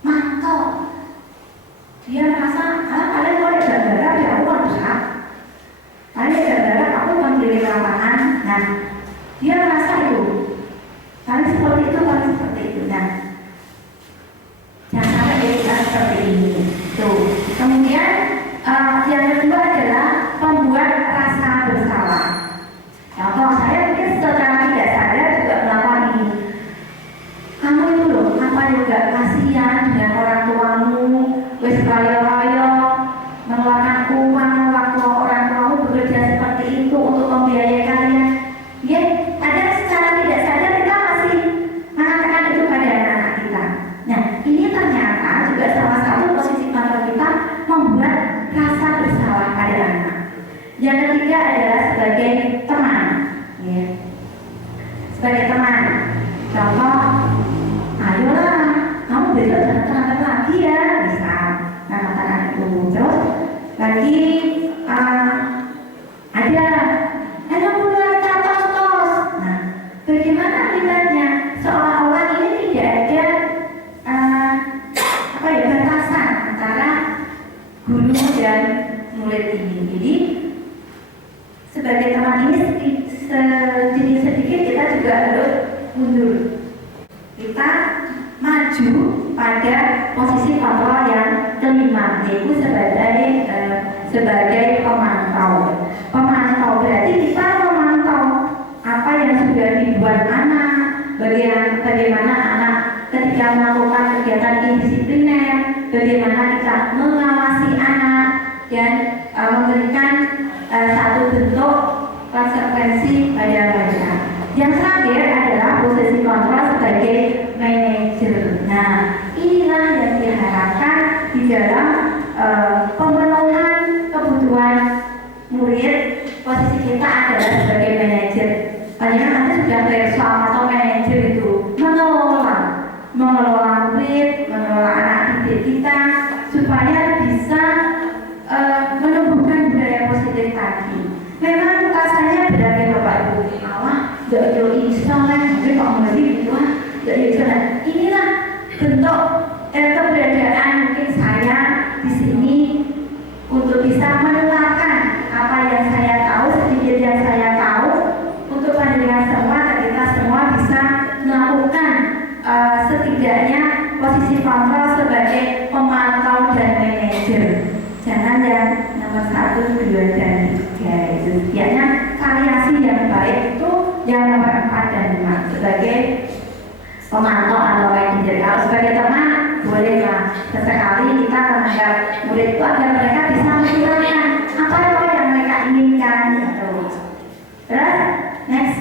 mantul. Dia merasa, kalian kalau ada darah, ya aku kan bisa. Kalian ada darah, aku kan beli lapangan. Nah, dia merasa itu. Kalian seperti itu. Nah, jangan sampai dia seperti ini. Tuh. Kemudian yang kedua adalah membuat rasa bersalah. Contoh, saya mungkin secara tidak sadar juga melakukan ini. Kamu itu loh, apa juga kasihan dengan orang tuamu, wis royo-royo, mengeluarkan uang waktu orang tuamu bekerja seperti itu untuk membiayai kalian. Ya, ada secara tidak sadar kita masih mengatakan itu pada anak-anak kita. Nah, ini ternyata juga salah satu posisi kontrol kita membuat rasa bersalah pada anak. Yang ketiga adalah sebagai teman, ya. Sebagai teman, contoh, ayolah, kamu besok jangan terlambat lagi ya, bisa mengatakan itu. Terus lagi ada bulan tos. Nah, bagaimana melihatnya? Seolah-olah ini tidak ada batasan antara guru dan murid ini. Jadi sebagai teman ini sedikit kita juga harus mundur. Kita maju pada posisi kontrol yang kelima, yaitu sebagai pemantau. Pemantau berarti kita memantau apa yang sudah dibuat anak, bagaimana anak ketika melakukan kegiatan indisipliner, bagaimana kita mengawasi anak dan memberikan satu bentuk konsekuensi pada mereka. Yang terakhir adalah posisi kontrol sebagai manajer. Nah, inilah yang diharapkan di dalam pemenuhan kebutuhan murid. Posisi kita adalah sebagai manajer. Padahal nanti sudah persoal atau manajer itu mengelola murid, mengelola anak didik kita supaya bisa menumbuhkan budaya positif tadi. Memang rasanya berarti Bapak Ibu Allah, gak iso manajer. Jangan yang nomor 1, 2, dan 3 itu. Setidaknya variasi yang baik itu yang nomor 4 dan 5 sebagai pemantau atau manajer. Kalau sebagai teman bolehlah sesekali kita menganggap murid itu agar mereka bisa menjelaskan apa yang mereka inginkan gitu. Terus next.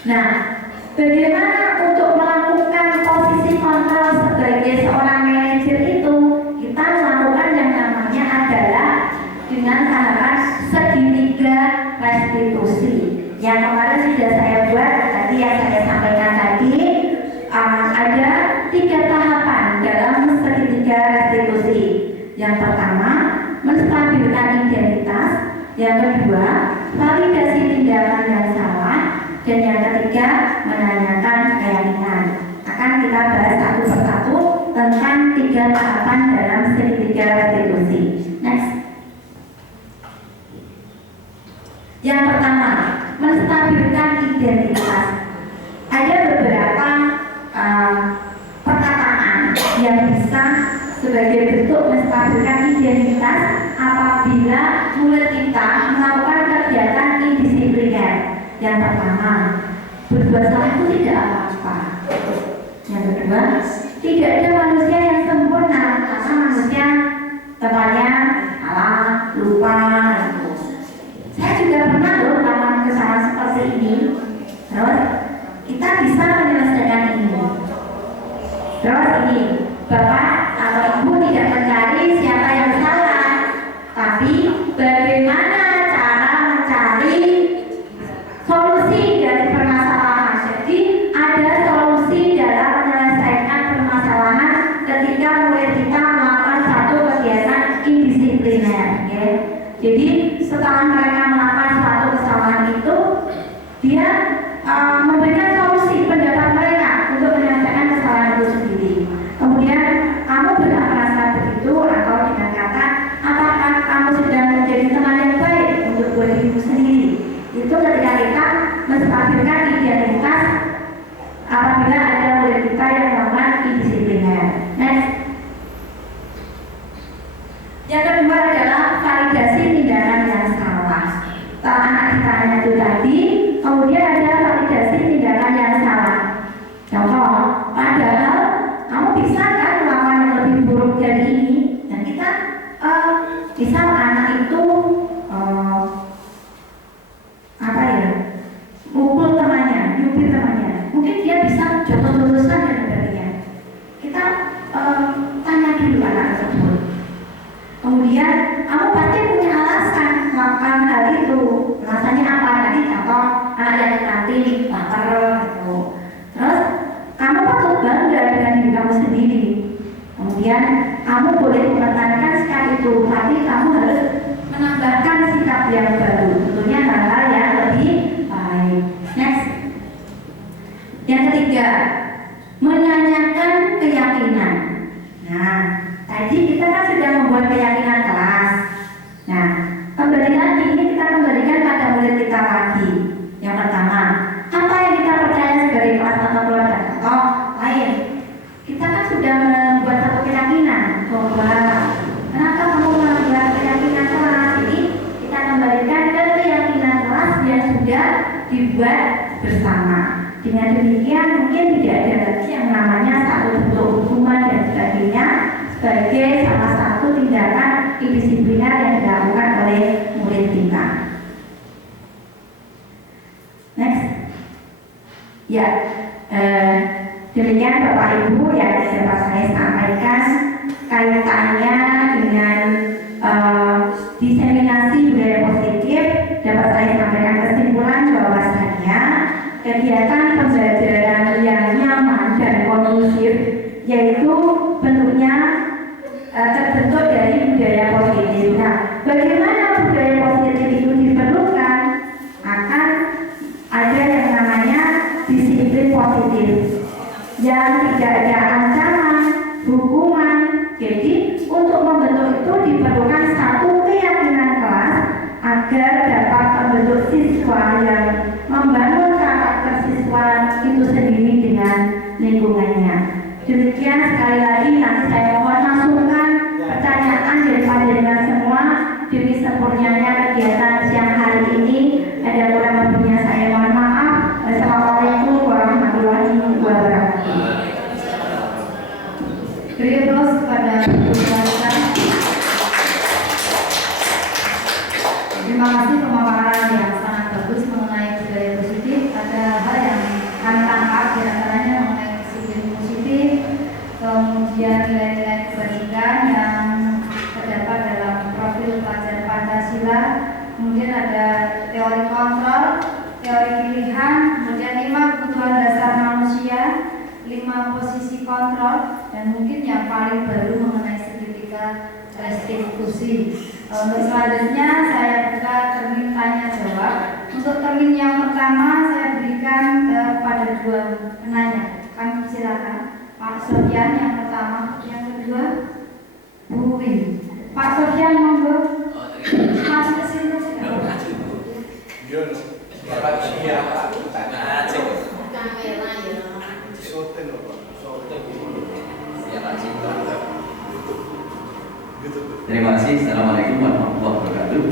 Nah, bagaimana untuk melakukan posisi kontrol sebagai seorang manajer itu? Kita melakukan yang namanya adalah dengan tahapan segitiga restitusi. Yang kemarin sudah saya buat tadi, yang saya sampaikan tadi, ada 3 tahapan dalam segitiga restitusi. Yang pertama, menstabilkan identitas. Yang kedua, validasi tindakan yang salah. Dan yang ketiga, menanyakan keyakinan. Akan kita bahas satu persatu tentang 3 tahapan dalam segitiga restitusi. Next. Yang pertama, menstabilkan identitas. Ada beberapa perkataan yang bisa sebagai bentuk menstabilkan identitas apabila murid kita melakukan kegiatan indisipliner. Yang pertama, berbuat salah itu tidak apa-apa. Yang kedua, tidak ada manusia yang sempurna, karena manusia tempatnya salah, lupa, gitu. Saya juga pernah loh melakukan kesalahan seperti ini. Terus kita bisa menyelesaikan ini. Terus ini, Bapak atau Ibu tidak mencari siapa yang salah, tapi bagaimana cara mencari solusi dari permasalahan. Jadi ada solusi dalam menyelesaikan permasalahan ketika murid kita melakukan satu kegiatan indisipliner. Ya. Jadi setelah mereka melakukan suatu kesalahan itu, dia memberikan solusi pendapat mereka untuk menyelesaikan kesalahan itu sendiri. Kemudian kamu berhak merasa begitu, atau dengan kata, apakah kamu sedang menjadi teman yang baik untuk buat dirimu sendiri? Itu ketika kita menstabilkan identitas apabila ada murid kita yang melakukan indisipliner. Next. Yang kedua adalah validasi tindakan yang salah. Setelah anak ditanya itu tadi, kemudian ada validasi tindakan yang salah. Contoh, padahal kamu bisa kan melakukan yang lebih buruk dari ini. Dan kita misal anak itu mukul temannya, nyupir temannya, mungkin dia bisa jotos-jotosan dan sebagainya. Kita tanya dulu anak tersebut. Kemudian kamu pasti punya alasan melakukan hal itu. Alasannya apa? Tadi contoh anak yang nanti lapar gitu. Terus kamu patut bangga dengan diri kamu sendiri. Kemudian kamu boleh mempertahankan sikap itu, tapi kamu harus menambahkan sikap yang baru. Tentunya hal-hal yang lebih baik. Next. Yang ketiga, menanyakan keyakinan. Nah, tadi kita kan sudah membuat keyakinan kelas. Nah, kembali lagi ini kita kembalikan pada murid kita lagi. Yang pertama, apa yang kita percaya sebagai kelas atau keluarga? Atau lain, kita kan sudah membuat satu keyakinan bahwa kenapa kamu membuat keyakinan kelas ini? Kita kembalikan ke keyakinan kelas yang sudah dibuat bersama. Dengan demikian mungkin tidak ada lagi yang namanya satu bentuk hukuman dan sebagainya sebagai salah satu tindakan indisipliner yang dilakukan oleh murid kita. Next. Ya, demikian Bapak Ibu yang dapat saya sampaikan kaitannya dengan diseminasi budaya positif. Dapat saya sampaikan kesimpulan bahwasannya kegiatan pembelajaran yang nyaman dan kondusif yaitu bentuknya terbentuk dari budaya positif. Nah, bagaimana budaya positif itu diperlukan? Akan ada yang namanya disiplin positif yang tidak ada ancaman, hukuman. Jadi untuk membentuk itu diperlukan satu keyakinan kelas agar dapat membentuk siswa yang membangun karakter siswa itu sendiri dengan lingkungannya. Demikian sekali lagi nanti saya mohon masuk kepada Ibu Tuan. Terima kasih pemaparan yang sangat bagus mengenai budaya positif. Ada hal yang kami tangkap diantaranya mengenai disiplin positif, kemudian nilai-nilai kebaikan yang terdapat dalam profil pelajar Pancasila, kemudian ada teori kontrol, teori pilihan, kemudian 5 kebutuhan dasar manusia, 5 posisi kontrol, dan mungkin yang paling baru mengenai segitiga restitusi. Untuk selanjutnya saya buka termin tanya jawab. Untuk termin yang pertama saya berikan kepada 2 penanya. Kami silakan Pak Sofyan yang pertama, yang kedua Bu Win. Pak Sofyan monggo. Masuk ke sini sudah. Terima kasih. Assalamualaikum warahmatullahi wabarakatuh.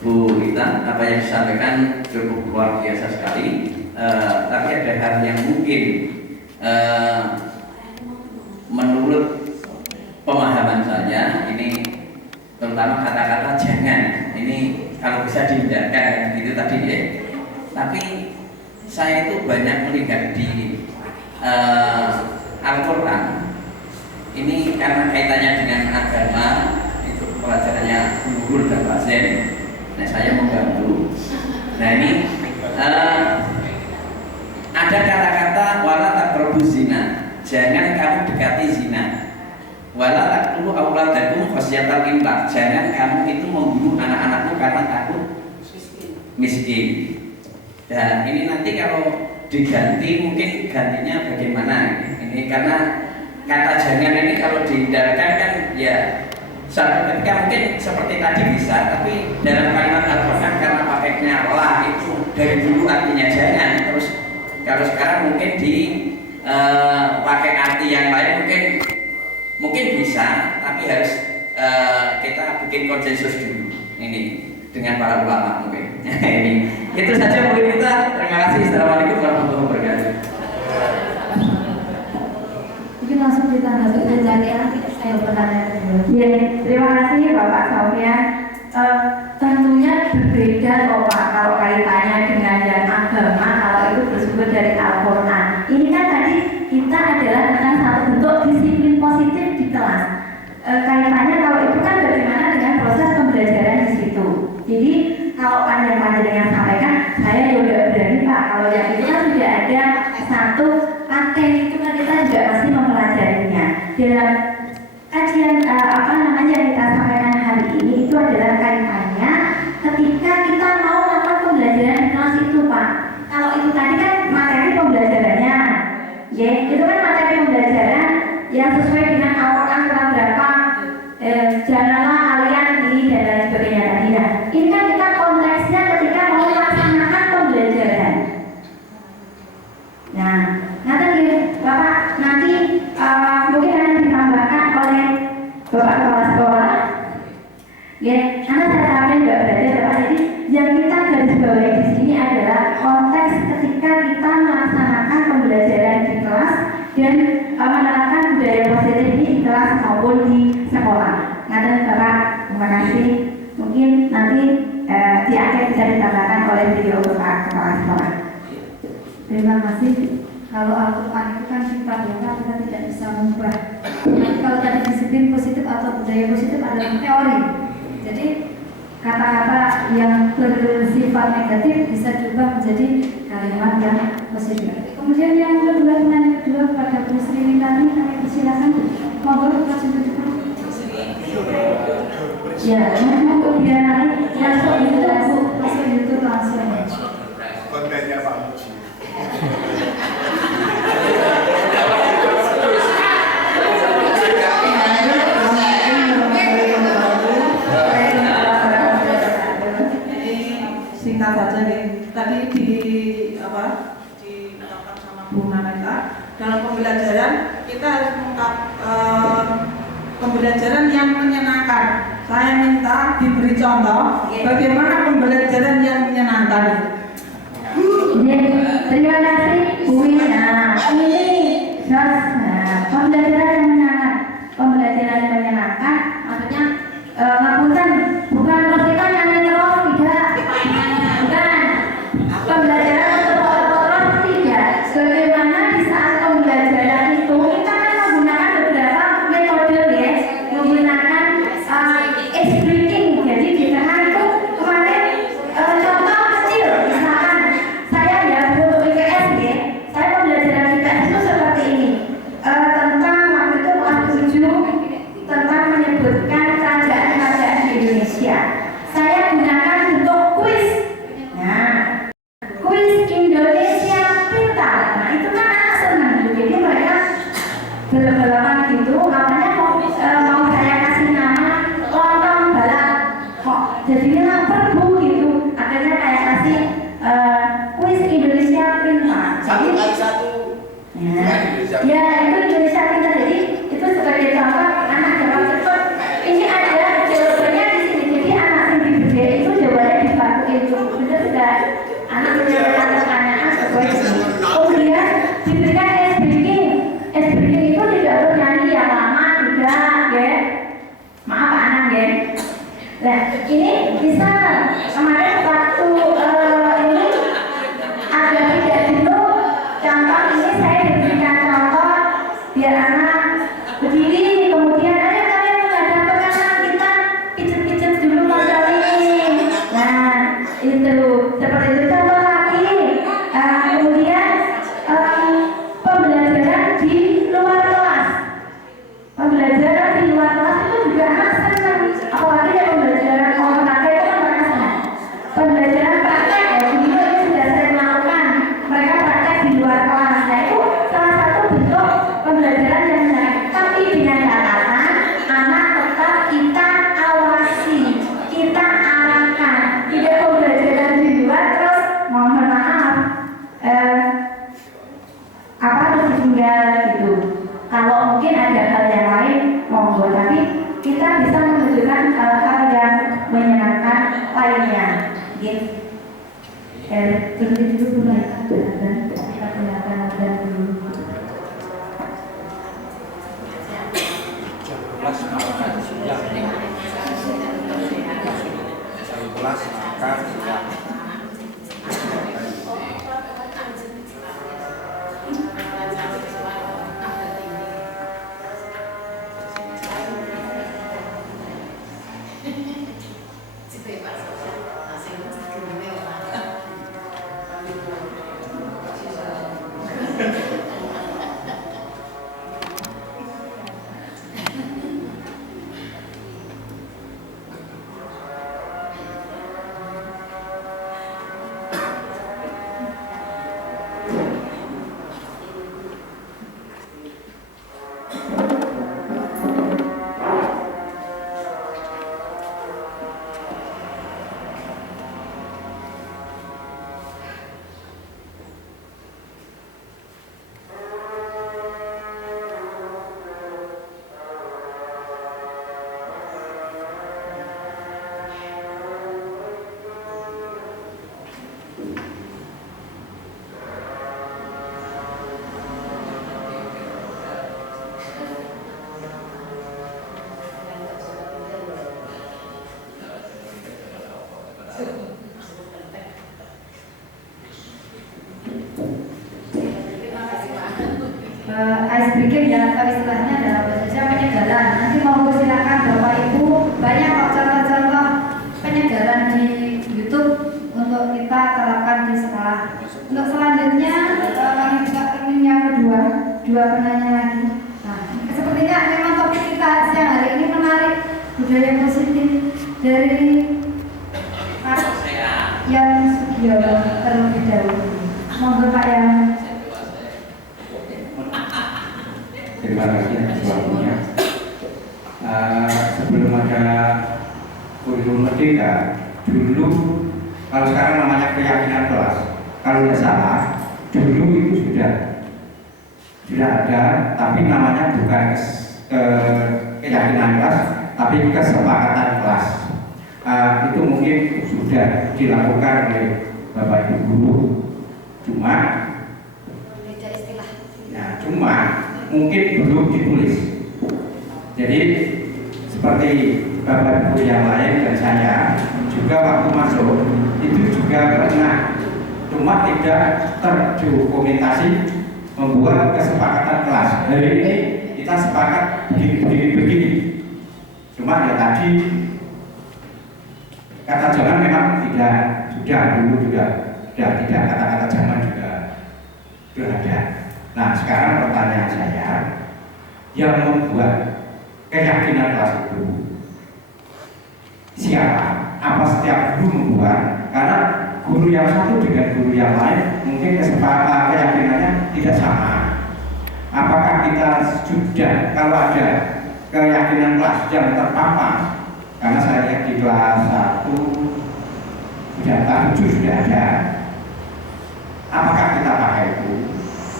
Bu Rita, apa yang disampaikan cukup luar biasa sekali. Tapi ada hal yang mungkin menurut pemahaman saya ini, terutama kata-kata jangan. Ini kalau bisa dihindarkan gitu tadi ya. Tapi saya itu banyak melihat di Al-Quran. Ini karena kaitannya dengan agama, itu pelajarannya guru dan pasien. Nah, saya membantu. Nah, ini ada kata-kata wala taqrabu zina. Jangan kamu dekati zina. Wala taqtulu auladakum khasyatal imlaq. Jangan kamu itu membunuh anak-anakmu karena takut miskin. Dan ini nanti kalau diganti mungkin gantinya bagaimana? Ini karena kata jangan ini kalau dihindarkan kan ya satu ketika mungkin seperti tadi bisa, tapi dalam kalimat Al-Quran karena pakainya lah itu dari dulu artinya jangan, terus kalau sekarang mungkin pakai arti yang lain mungkin bisa, tapi harus kita bikin konsensus dulu ini dengan para ulama mungkin. Ini itu saja mungkin kita. Terima kasih. Assalamualaikum warahmatullahi wabarakatuh. Mungkin langsung ditanggapi saja saya bertanya. Ya, terima kasih Bapak Sofyan. Tentunya berbeda loh Pak kalau kaitannya dengan yang agama, kalau itu bersumber dari Al-Quran. Ini kan tadi kita adalah tentang satu bentuk disiplin positif di kelas. Kaitannya kalau itu kan bagaimana dengan proses pembelajaran di situ. Jadi kalau panjang-panjang yang sampaikan, saya juga berani Pak. Kalau yang itu kan sudah ada satu paten, itu kan kita juga masih mempelajarinya. Dalam kajian yang kita sampaikan hari ini itu adalah kaitannya ketika kita mau melakukan pembelajaran di kelas itu Pak. Kalau itu tadi kan materi pembelajarannya, ya itu kan materi pembelajaran yang sesuai dengan Al-Quran surat berapa, janganlah kalian ini dan lain sebagainya tadi. Nah, ini kan kita konteksnya ketika mau melaksanakan pembelajaran. Nah, nanti Bapak nanti mungkin akan ditambahkan oleh Bapak Kepala Sekolah. Ya, karena saya sampaikan juga berarti Bapak, jadi yang kita garis bawahi di sini adalah konteks ketika kita melaksanakan pembelajaran di kelas dan menerapkan budaya positif ini di kelas maupun di sekolah. Nanti Bapak, terima kasih. Mungkin nanti di akhir bisa ditambahkan oleh beliau Bapak Kepala Sekolah. Terima kasih. Kalau Al-Quran itu kan kita tidak bisa mengubah. Nanti kalau tadi disiplin positif atau budaya positif adalah teori. Jadi kata-kata yang bersifat negatif bisa diubah menjadi kalimat yang positif. Kemudian yang kedua, pertanyaan kedua kepada Bu Sri tadi, kami persilakan. Monggo langsung tunjukkan. Ya, monggo biar nanti langsung itu langsung. Kontennya Pak Muji. Singkat saja nih, tadi dikatakan sama Bu Naneka, dalam pembelajaran kita harus mengungkap pembelajaran yang menyenangkan. Saya minta diberi contoh bagaimana pembelajaran yang menyenangkan. Terima kasih Bu Wina. Ini belak-belakan gitu, makanya mau saya kasih nama lontong balak, kok jadinya lapar Bu gitu. Akhirnya saya kasih kuis Indonesia Pintar. Satu kali satu. Ya itu Indonesia Pintar. Jadi itu sebagai contoh anak jawab cepat. Ini ada jawabannya di sini. Jadi anak yang diberi itu jawabannya di batu itu. Benar tidak? Anak menjawab pertanyaan sesuai. Kemudian diberikan ice breaking. Ice breaking itu tidak harus nyanyi yang lama, tidak, ya. Maaf Pak Anang, ya. Nah, ini bisa kemarin waktu ini agak tidak jenuh. Contoh ini saya diberikan contoh biar anak berdiri, kemudian ayo kalian menghadap ke kanan, kita pijet-pijet dulu modal ini. Nah, itu seperti itu. Contoh lagi, kemudian pembelajaran di luar kelas. Pembelajaran di luar kelas itu juga anak senang, apalagi ya pembelajaran olahraga itu kan mereka senang. Pembelajaran praktek ya, dulu ini sudah sering melakukan, mereka praktek di luar kelas. Nah itu salah satu bentuk pembelajaran yang menarik, tapi dengan catatan anak tetap kita awasi, kita arahkan, tidak pembelajaran di luar terus mohon maaf apa terus ditinggal gitu. Kalau mungkin ada hal yang lain monggo, tapi kita bisa menunjukkan hal-hal yang menyenangkan lainnya. Gitu. Berhenti dulu mulai dan kita gunakan dan dulu. Kelas makan siang. Kelas makan siang. Ice breaking ya, atau istilahnya dalam bahasa Indonesia penyegaran. Nanti mau silakan Bapak Ibu, banyak kok contoh-contoh penyegaran di YouTube untuk kita terapkan di sekolah. Untuk selanjutnya kami juga ingin yang dua penanya lagi. Nah, sepertinya memang topik kita siang hari ini menarik, budaya positif dari Pak Yang Sugiono terlebih dahulu. Monggo Pak Yang. Terima kasih atas waktunya. Sebelum ada kurikulum merdeka, dulu kalau sekarang namanya keyakinan kelas, kalau tidak salah, dulu itu sudah ada, tapi namanya bukan keyakinan kelas, tapi kesepakatan kelas. Itu mungkin sudah dilakukan oleh Bapak Ibu guru, cuma mungkin belum ditulis. Jadi seperti Bapak Ibu yang lain dan saya juga waktu masuk itu juga pernah, cuma tidak terdokumentasi membuat kesepakatan kelas. Hari ini kita sepakat begini. Cuma ya tadi kata jangan memang tidak, sudah dulu juga tidak kata-kata jangan juga sudah ada. Nah sekarang pertanyaan saya, yang membuat keyakinan kelas itu siapa? Apa setiap guru membuat? Karena guru yang satu dengan guru yang lain mungkin keyakinannya tidak sama. apakah kita sudah, kalau ada keyakinan kelas yang terpapar, karena saya lihat di kelas 1 data 7 sudah ada, apakah kita pakai itu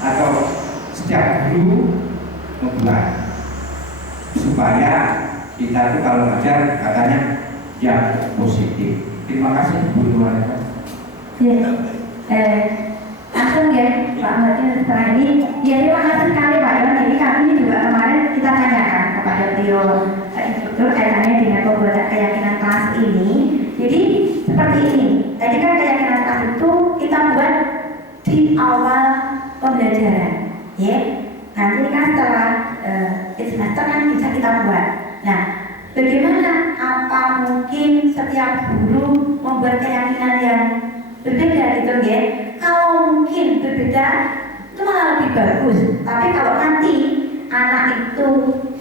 atau setiap guru membuat supaya kita itu kalau ngajar katanya yang positif. Terima kasih Bu Nurhaliza. Langsung ya Pak Martin setelah ini. Ya terima kasih sekali Pak Iwan. Jadi kami ini juga kemarin kita tanyakan kepada beliau instruktur kaitannya dengan pembuatan keyakinan kelas ini. Jadi seperti ini. Tadi kan keyakinan kelas itu kita buat di awal pembelajaran, ya. Nanti kan setelah semester kan bisa kita buat. Nah, bagaimana? Apa mungkin setiap guru membuat keyakinan yang berbeda gitu ya? Kalau mungkin berbeda itu malah lebih bagus. Tapi kalau nanti anak itu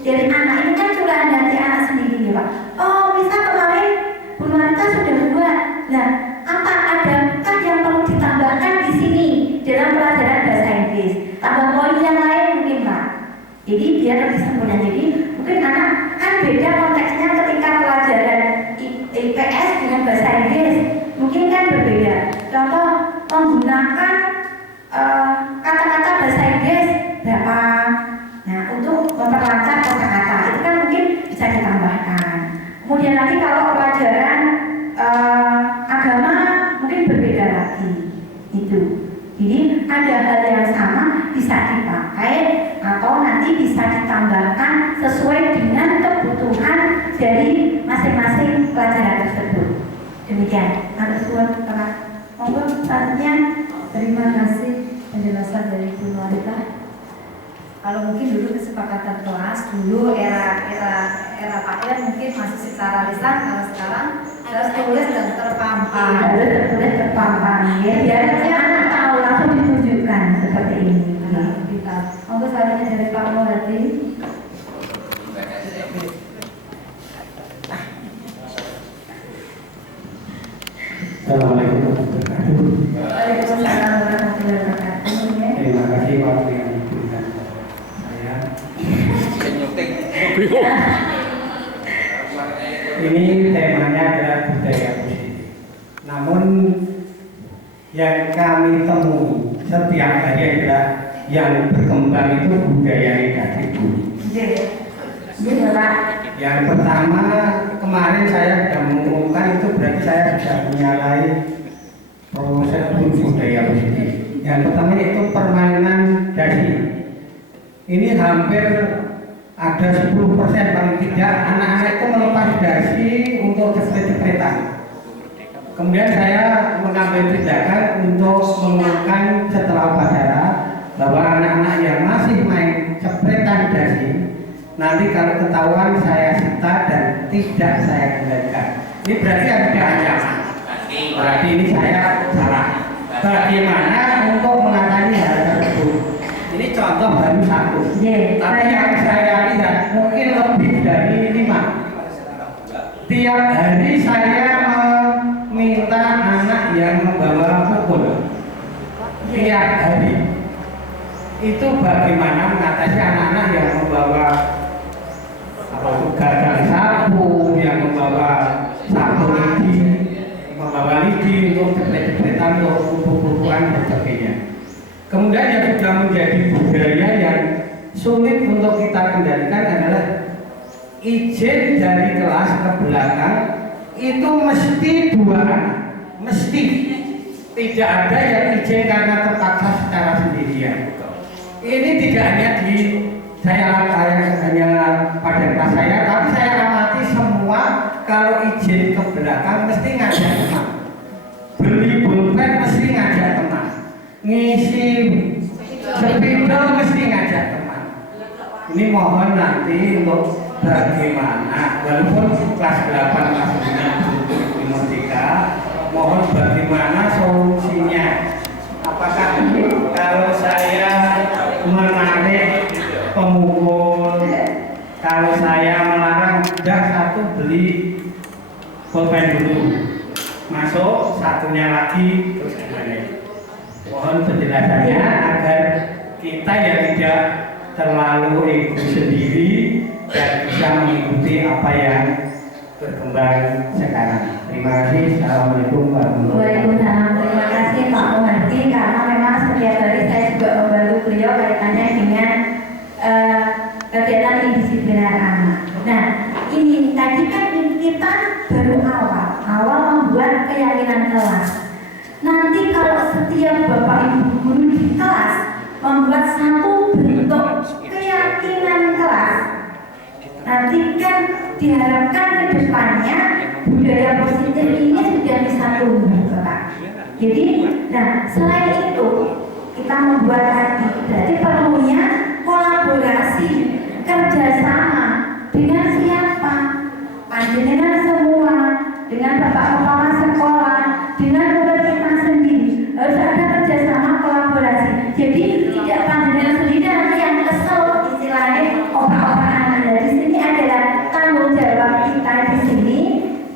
dari anak ini kan curahan dari anak sendiri ya Pak. Oh, misal kemarin Bu Nurhaliza sudah buat. Nah, apa ada kan yang perlu ditambahkan di sini dalam pelajaran bahasa Inggris? Tambah poin yang lain mungkin Pak. Jadi biar lebih sempurna. Jadi mungkin anak kan beda konteksnya ketika pelajaran IPS dengan bahasa Inggris mungkin kan berbeda. Contoh menggunakan kata-kata bahasa Inggris berapa? Nah, untuk memperlancar kosakata itu kan mungkin bisa ditambahkan. Kemudian lagi kalau pelajaran agama mungkin berbeda lagi itu. Jadi ada hal yang sama bisa dipakai atau nanti bisa ditambahkan sesuai dengan kebutuhan dari masing-masing pelajaran tersebut. Demikian. Ada suatu Pak. Monggo selanjutnya. Terima kasih penjelasan dari Bu Nurhaliza. Kalau mungkin dulu kesepakatan kelas, dulu era Pak Iwan mungkin masih secara lisan, kalau sekarang harus tulis dan terpampang. Harus tertulis terpampang ya. Biar anak tahu langsung ditunjukkan seperti ini. Kita. Monggo selanjutnya dari Pak Muladi. Assalamualaikum warahmatullahi wabarakatuh. Waalaikumsalam warahmatullahi wabarakatuh. Terima kasih waktu yang diberikan saya. Ini temanya adalah budaya positif. Namun yang kami temui setiap hari adalah yang berkembang itu budaya negatif. Yang pertama kemarin saya sudah mengumumkan itu berarti saya sudah menyalahi proses budaya positif. Yang pertama itu permainan dasi. Ini hampir ada 10% paling tidak anak-anak itu melepas dasi untuk cepret-cepretan. Kemudian saya mengambil tindakan untuk mengumumkan setelah upacara bahwa anak-anak yang masih main cepretan dasi nanti kalau ketahuan saya sita dan tidak saya kendalikan. Ini berarti ada ancaman. Berarti ini saya salah. Bagaimana untuk mengatasi hal tersebut? Ini contoh baru satu. Tapi yang saya lihat mungkin lebih dari 5. Tiap hari saya meminta anak yang membawa pukul. Tiap hari. Itu bagaimana mengatasi anak-anak yang membawa gagang sapu, yang membawa sapu lidi, membawa lidi untuk cepet-cepetan, untuk buku-bukuan dan sebagainya. Kemudian yang sudah menjadi budaya yang sulit untuk kita kendalikan adalah izin dari kelas ke belakang itu mesti 2 anak, mesti. Tidak ada yang izin karena terpaksa secara sendirian. Ini tidak hanya di saya hanya pada kelas saya, tapi saya amati semua kalau izin ke belakang mesti ngajak teman. Beli pulpen mesti ngajak teman. Ngisi sepidol mesti ngajak teman. Ini mohon nanti untuk bagaimana, walaupun kelas 8 kelas 9 di Merdeka, mohon bagaimana solusinya. Apakah kalau saya menarik pemukul, kalau saya melarang udah satu beli pulpen dulu, masuk satunya lagi terus gimana? Mohon penjelasannya agar kita ya tidak terlalu ego sendiri dan bisa mengikuti apa yang berkembang sekarang. Terima kasih. Assalamualaikum warahmatullahi wabarakatuh. Waalaikumsalam. Terima kasih Pak Muhardi, karena memang setiap hari saya juga membantu beliau kaitannya dengan kegiatan indisipliner anak. Nah, ini tadi kan kita baru awal membuat keyakinan kelas. Nanti kalau setiap bapak ibu guru di kelas membuat satu bentuk keyakinan kelas, nanti kan diharapkan ke depannya budaya positif ini sudah bisa tumbuh, Bapak. Jadi, nah selain itu kita membuat tadi, berarti perlunya kolaborasi, kerjasama dengan siapa? Panjenengan semua, dengan bapak kepala sekolah, dengan murid kita sendiri, harus ada kerjasama kolaborasi. Jadi tidak panjenengan sendiri nanti yang kesel, istilahnya opak-opakan. Di sini adalah tanggung jawab kita di sini.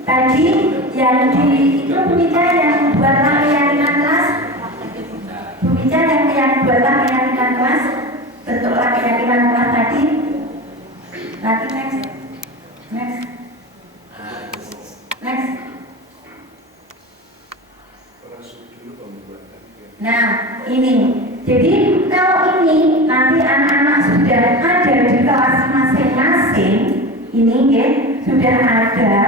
Tadi yang di itu pembicara yang buatlah keyakinan kelas, pembicara yang buatlah keyakinan kelas, bentuklah keyakinan kelas tadi. Lagi next. Nah ini, jadi kalau ini nanti anak-anak sudah ada di kelas masing-masing, ini ya sudah ada,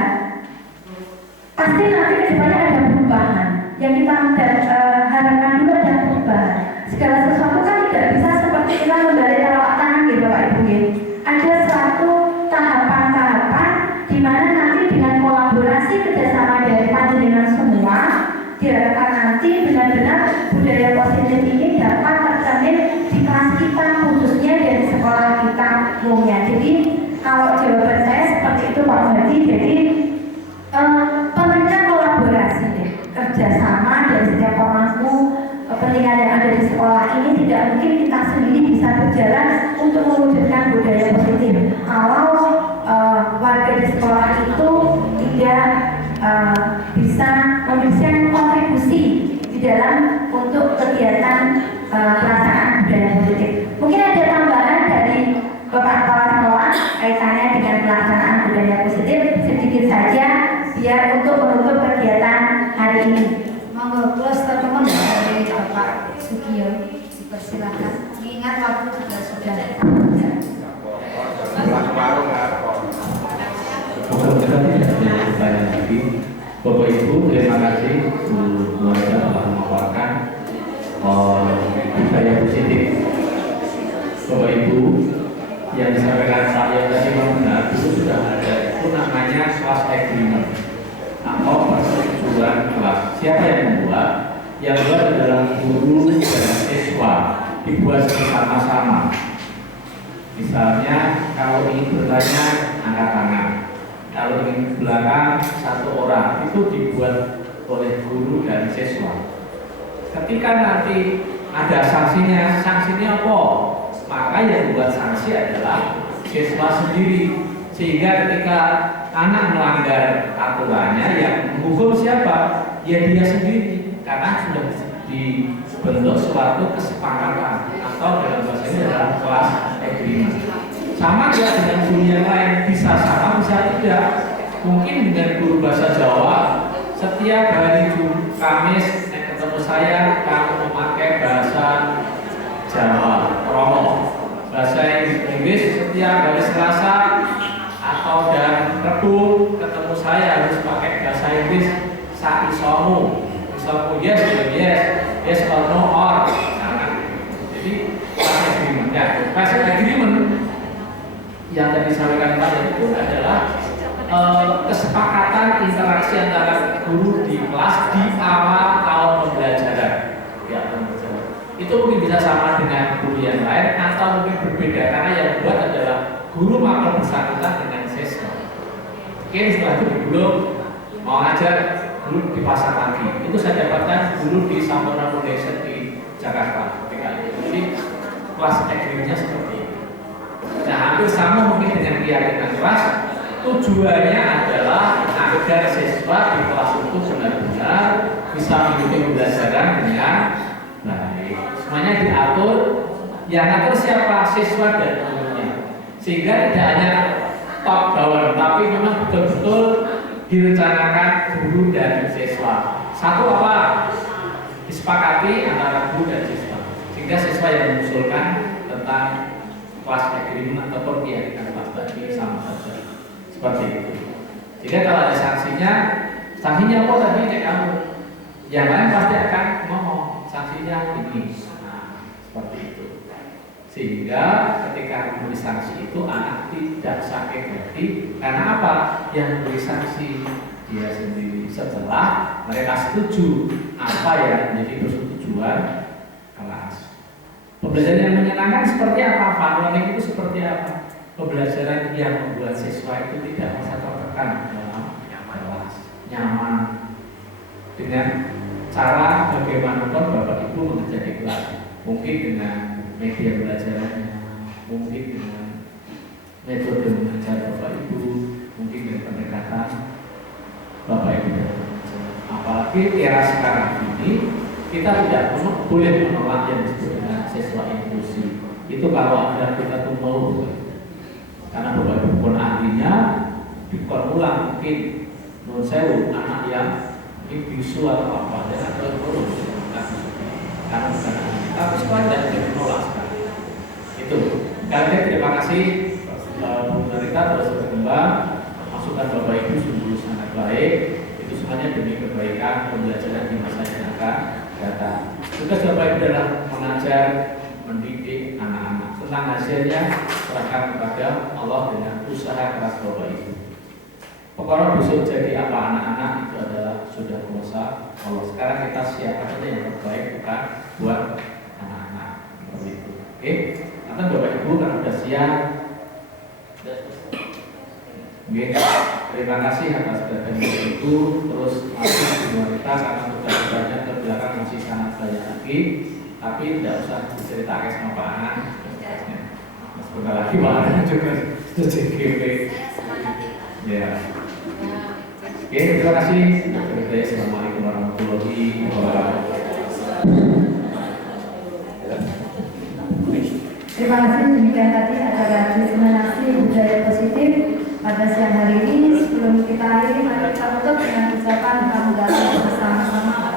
pasti nanti kedepannya ada perubahan. Yang kita harapkan dulu ada perubahan. Segala sesuatu kan tidak bisa seperti kita membalik telapak tangan ya Bapak Ibu ya. Ada suatu tahapan-tahapan di mana nanti dengan kolaborasi kerjasama dari panjenengan semua, diharapkan nanti benar-benar budaya positif ini dapat tercermin di kelas kita, khususnya dari sekolah kita umumnya. Jadi kalau jawaban saya seperti itu Pak Muhardi. Jadi perlunya kolaborasi deh, kerjasama dari setiap pemangku kepentingan yang ada di sekolah ini. Tidak mungkin kita sendiri bisa berjalan untuk mewujudkan budaya positif kalau warga di sekolah itu tidak bisa memberikan kontribusi di dalam untuk kegiatan pelaksanaan budaya positif. Mungkin ada tambahan dari Bapak Kepala Sekolah kaitannya dengan pelaksanaan budaya positif sedikit saja biar untuk menutup kegiatan hari ini. Monggo, close statement dari Bapak Sugiyo, dipersilakan. Mengingat waktu juga sudah. Banyak lagi. Bapak Ibu, terima kasih keluarga telah memaparkan budaya positif. Bapak Ibu, yang disampaikan saya tadi benar, itu sudah ada, itu namanya class agreement atau persetujuan kelas. Siapa yang membuat? Yang membuat adalah guru dan siswa, dibuat bersama-sama. Misalnya kalau ingin bertanya angkat tangan, kalau ingin belakang satu orang, itu dibuat oleh guru dan siswa. Ketika nanti ada sanksinya apa? Maka yang membuat sanksi adalah siswa sendiri. Sehingga ketika anak melanggar aturannya, yang menghukum siapa? Ya dia sendiri, karena sudah dibentuk suatu kesepakatan atau dalam bahasa ini adalah kelas agreement. Sama juga dengan guru yang lain, bisa sama bisa tidak. Mungkin dengan guru bahasa Jawa, setiap hari Kamis ketemu saya, kamu memakai bahasa Jawa, Romo. Bahasa Inggris setiap hari Selasa atau dan Rabu ketemu saya harus pakai bahasa Inggris isomu yes or no or. Nah, jadi class agreement ya, class agreement yang tadi disampaikan Pak itu adalah kesepakatan interaksi antara guru di kelas di awal tahun pembelajaran. Ya, itu mungkin bisa sama dengan guru yang lain atau mungkin berbeda, karena yang buat adalah guru maklum bersangkutan dengan siswa. Oke, setelah itu belum mau ngajar dulu di pasar lagi. Itu saya dapatkan dulu di Sampurna Foundation di Jakarta. Jadi kelas agreement-nya seperti itu. Nah, hampir sama mungkin dengan keyakinan kelas. Tujuannya adalah agar siswa di kelas itu benar-benar bisa mengikuti pembelajaran dengan baik. Semuanya diatur Yang ngatur siapa? Siswa dan gurunya. Sehingga tidak hanya top down, tapi memang betul-betul direncanakan guru dan siswa. Satu apa? Disepakati antara guru dan siswa. Sehingga siswa yang mengusulkan tentang kelas agreement atau kegiatan kelas tadi sama saja. Seperti itu. Jika kalau ada sanksinya apa tadi kayak kamu? Yang lain pasti akan ngomong sanksinya ini. Nah, seperti itu. Sehingga ketika memberi sanksi itu anak tidak sakit hati. Karena apa? Yang memberi sanksi dia sendiri setelah mereka setuju apa yang menjadi persetujuan kelas. Pembelajaran yang menyenangkan seperti apa? Fun learning itu seperti apa? Pembelajaran yang membuat siswa itu tidak merasa tertekan dalam kelas, nyaman dengan cara bagaimanapun Bapak Ibu mengajar di kelas. Mungkin dengan media belajarannya, mungkin dengan metode mengajar Bapak Ibu, mungkin dengan pendekatan Bapak Ibu. Apalagi era sekarang ini kita tidak boleh menolak yang disebut dengan siswa inklusi. Itu kalau ada kita tuh mau, karena Bapak Ibu pun ahlinya dikorulang mungkin menurut saya anak yang bisu atau apa dan atau kurus karena bukan ahli. Tapi sekolah tidak boleh menolak sekali. Itu. Kalian terima kasih Bu Narita terus berkembang. Masukan Bapak Ibu sungguh sangat baik. Itu semuanya demi kebaikan pembelajaran di masa yang akan datang. Tugas Bapak Ibu adalah mengajar, mendidik anak-anak. Tentang hasilnya serahkan kepada Allah dengan usaha keras Bapak Ibu. Pokoknya besok jadi apa anak-anak itu adalah sudah kuasa Allah. Sekarang kita siapkan saja yang terbaik bukan buat anak-anak seperti itu. Oke? Nanti Bapak Ibu kan sudah siap. Oke, terima kasih atas perhatian itu. Terus masih semua kita karena tugas-tugasnya terbelakang masih sangat banyak lagi, tapi tidak usah diceritakan sama Pak Anan. Sebentar lagi Pak Anan juga JGP. Ya. Oke, terima kasih. Assalamualaikum warahmatullahi wabarakatuh. Terima kasih, demikian tadi acara diseminasi budaya positif pada siang hari ini. Sebelum kita akhiri, mari kita tutup dengan ucapan hamdalah bersama-sama.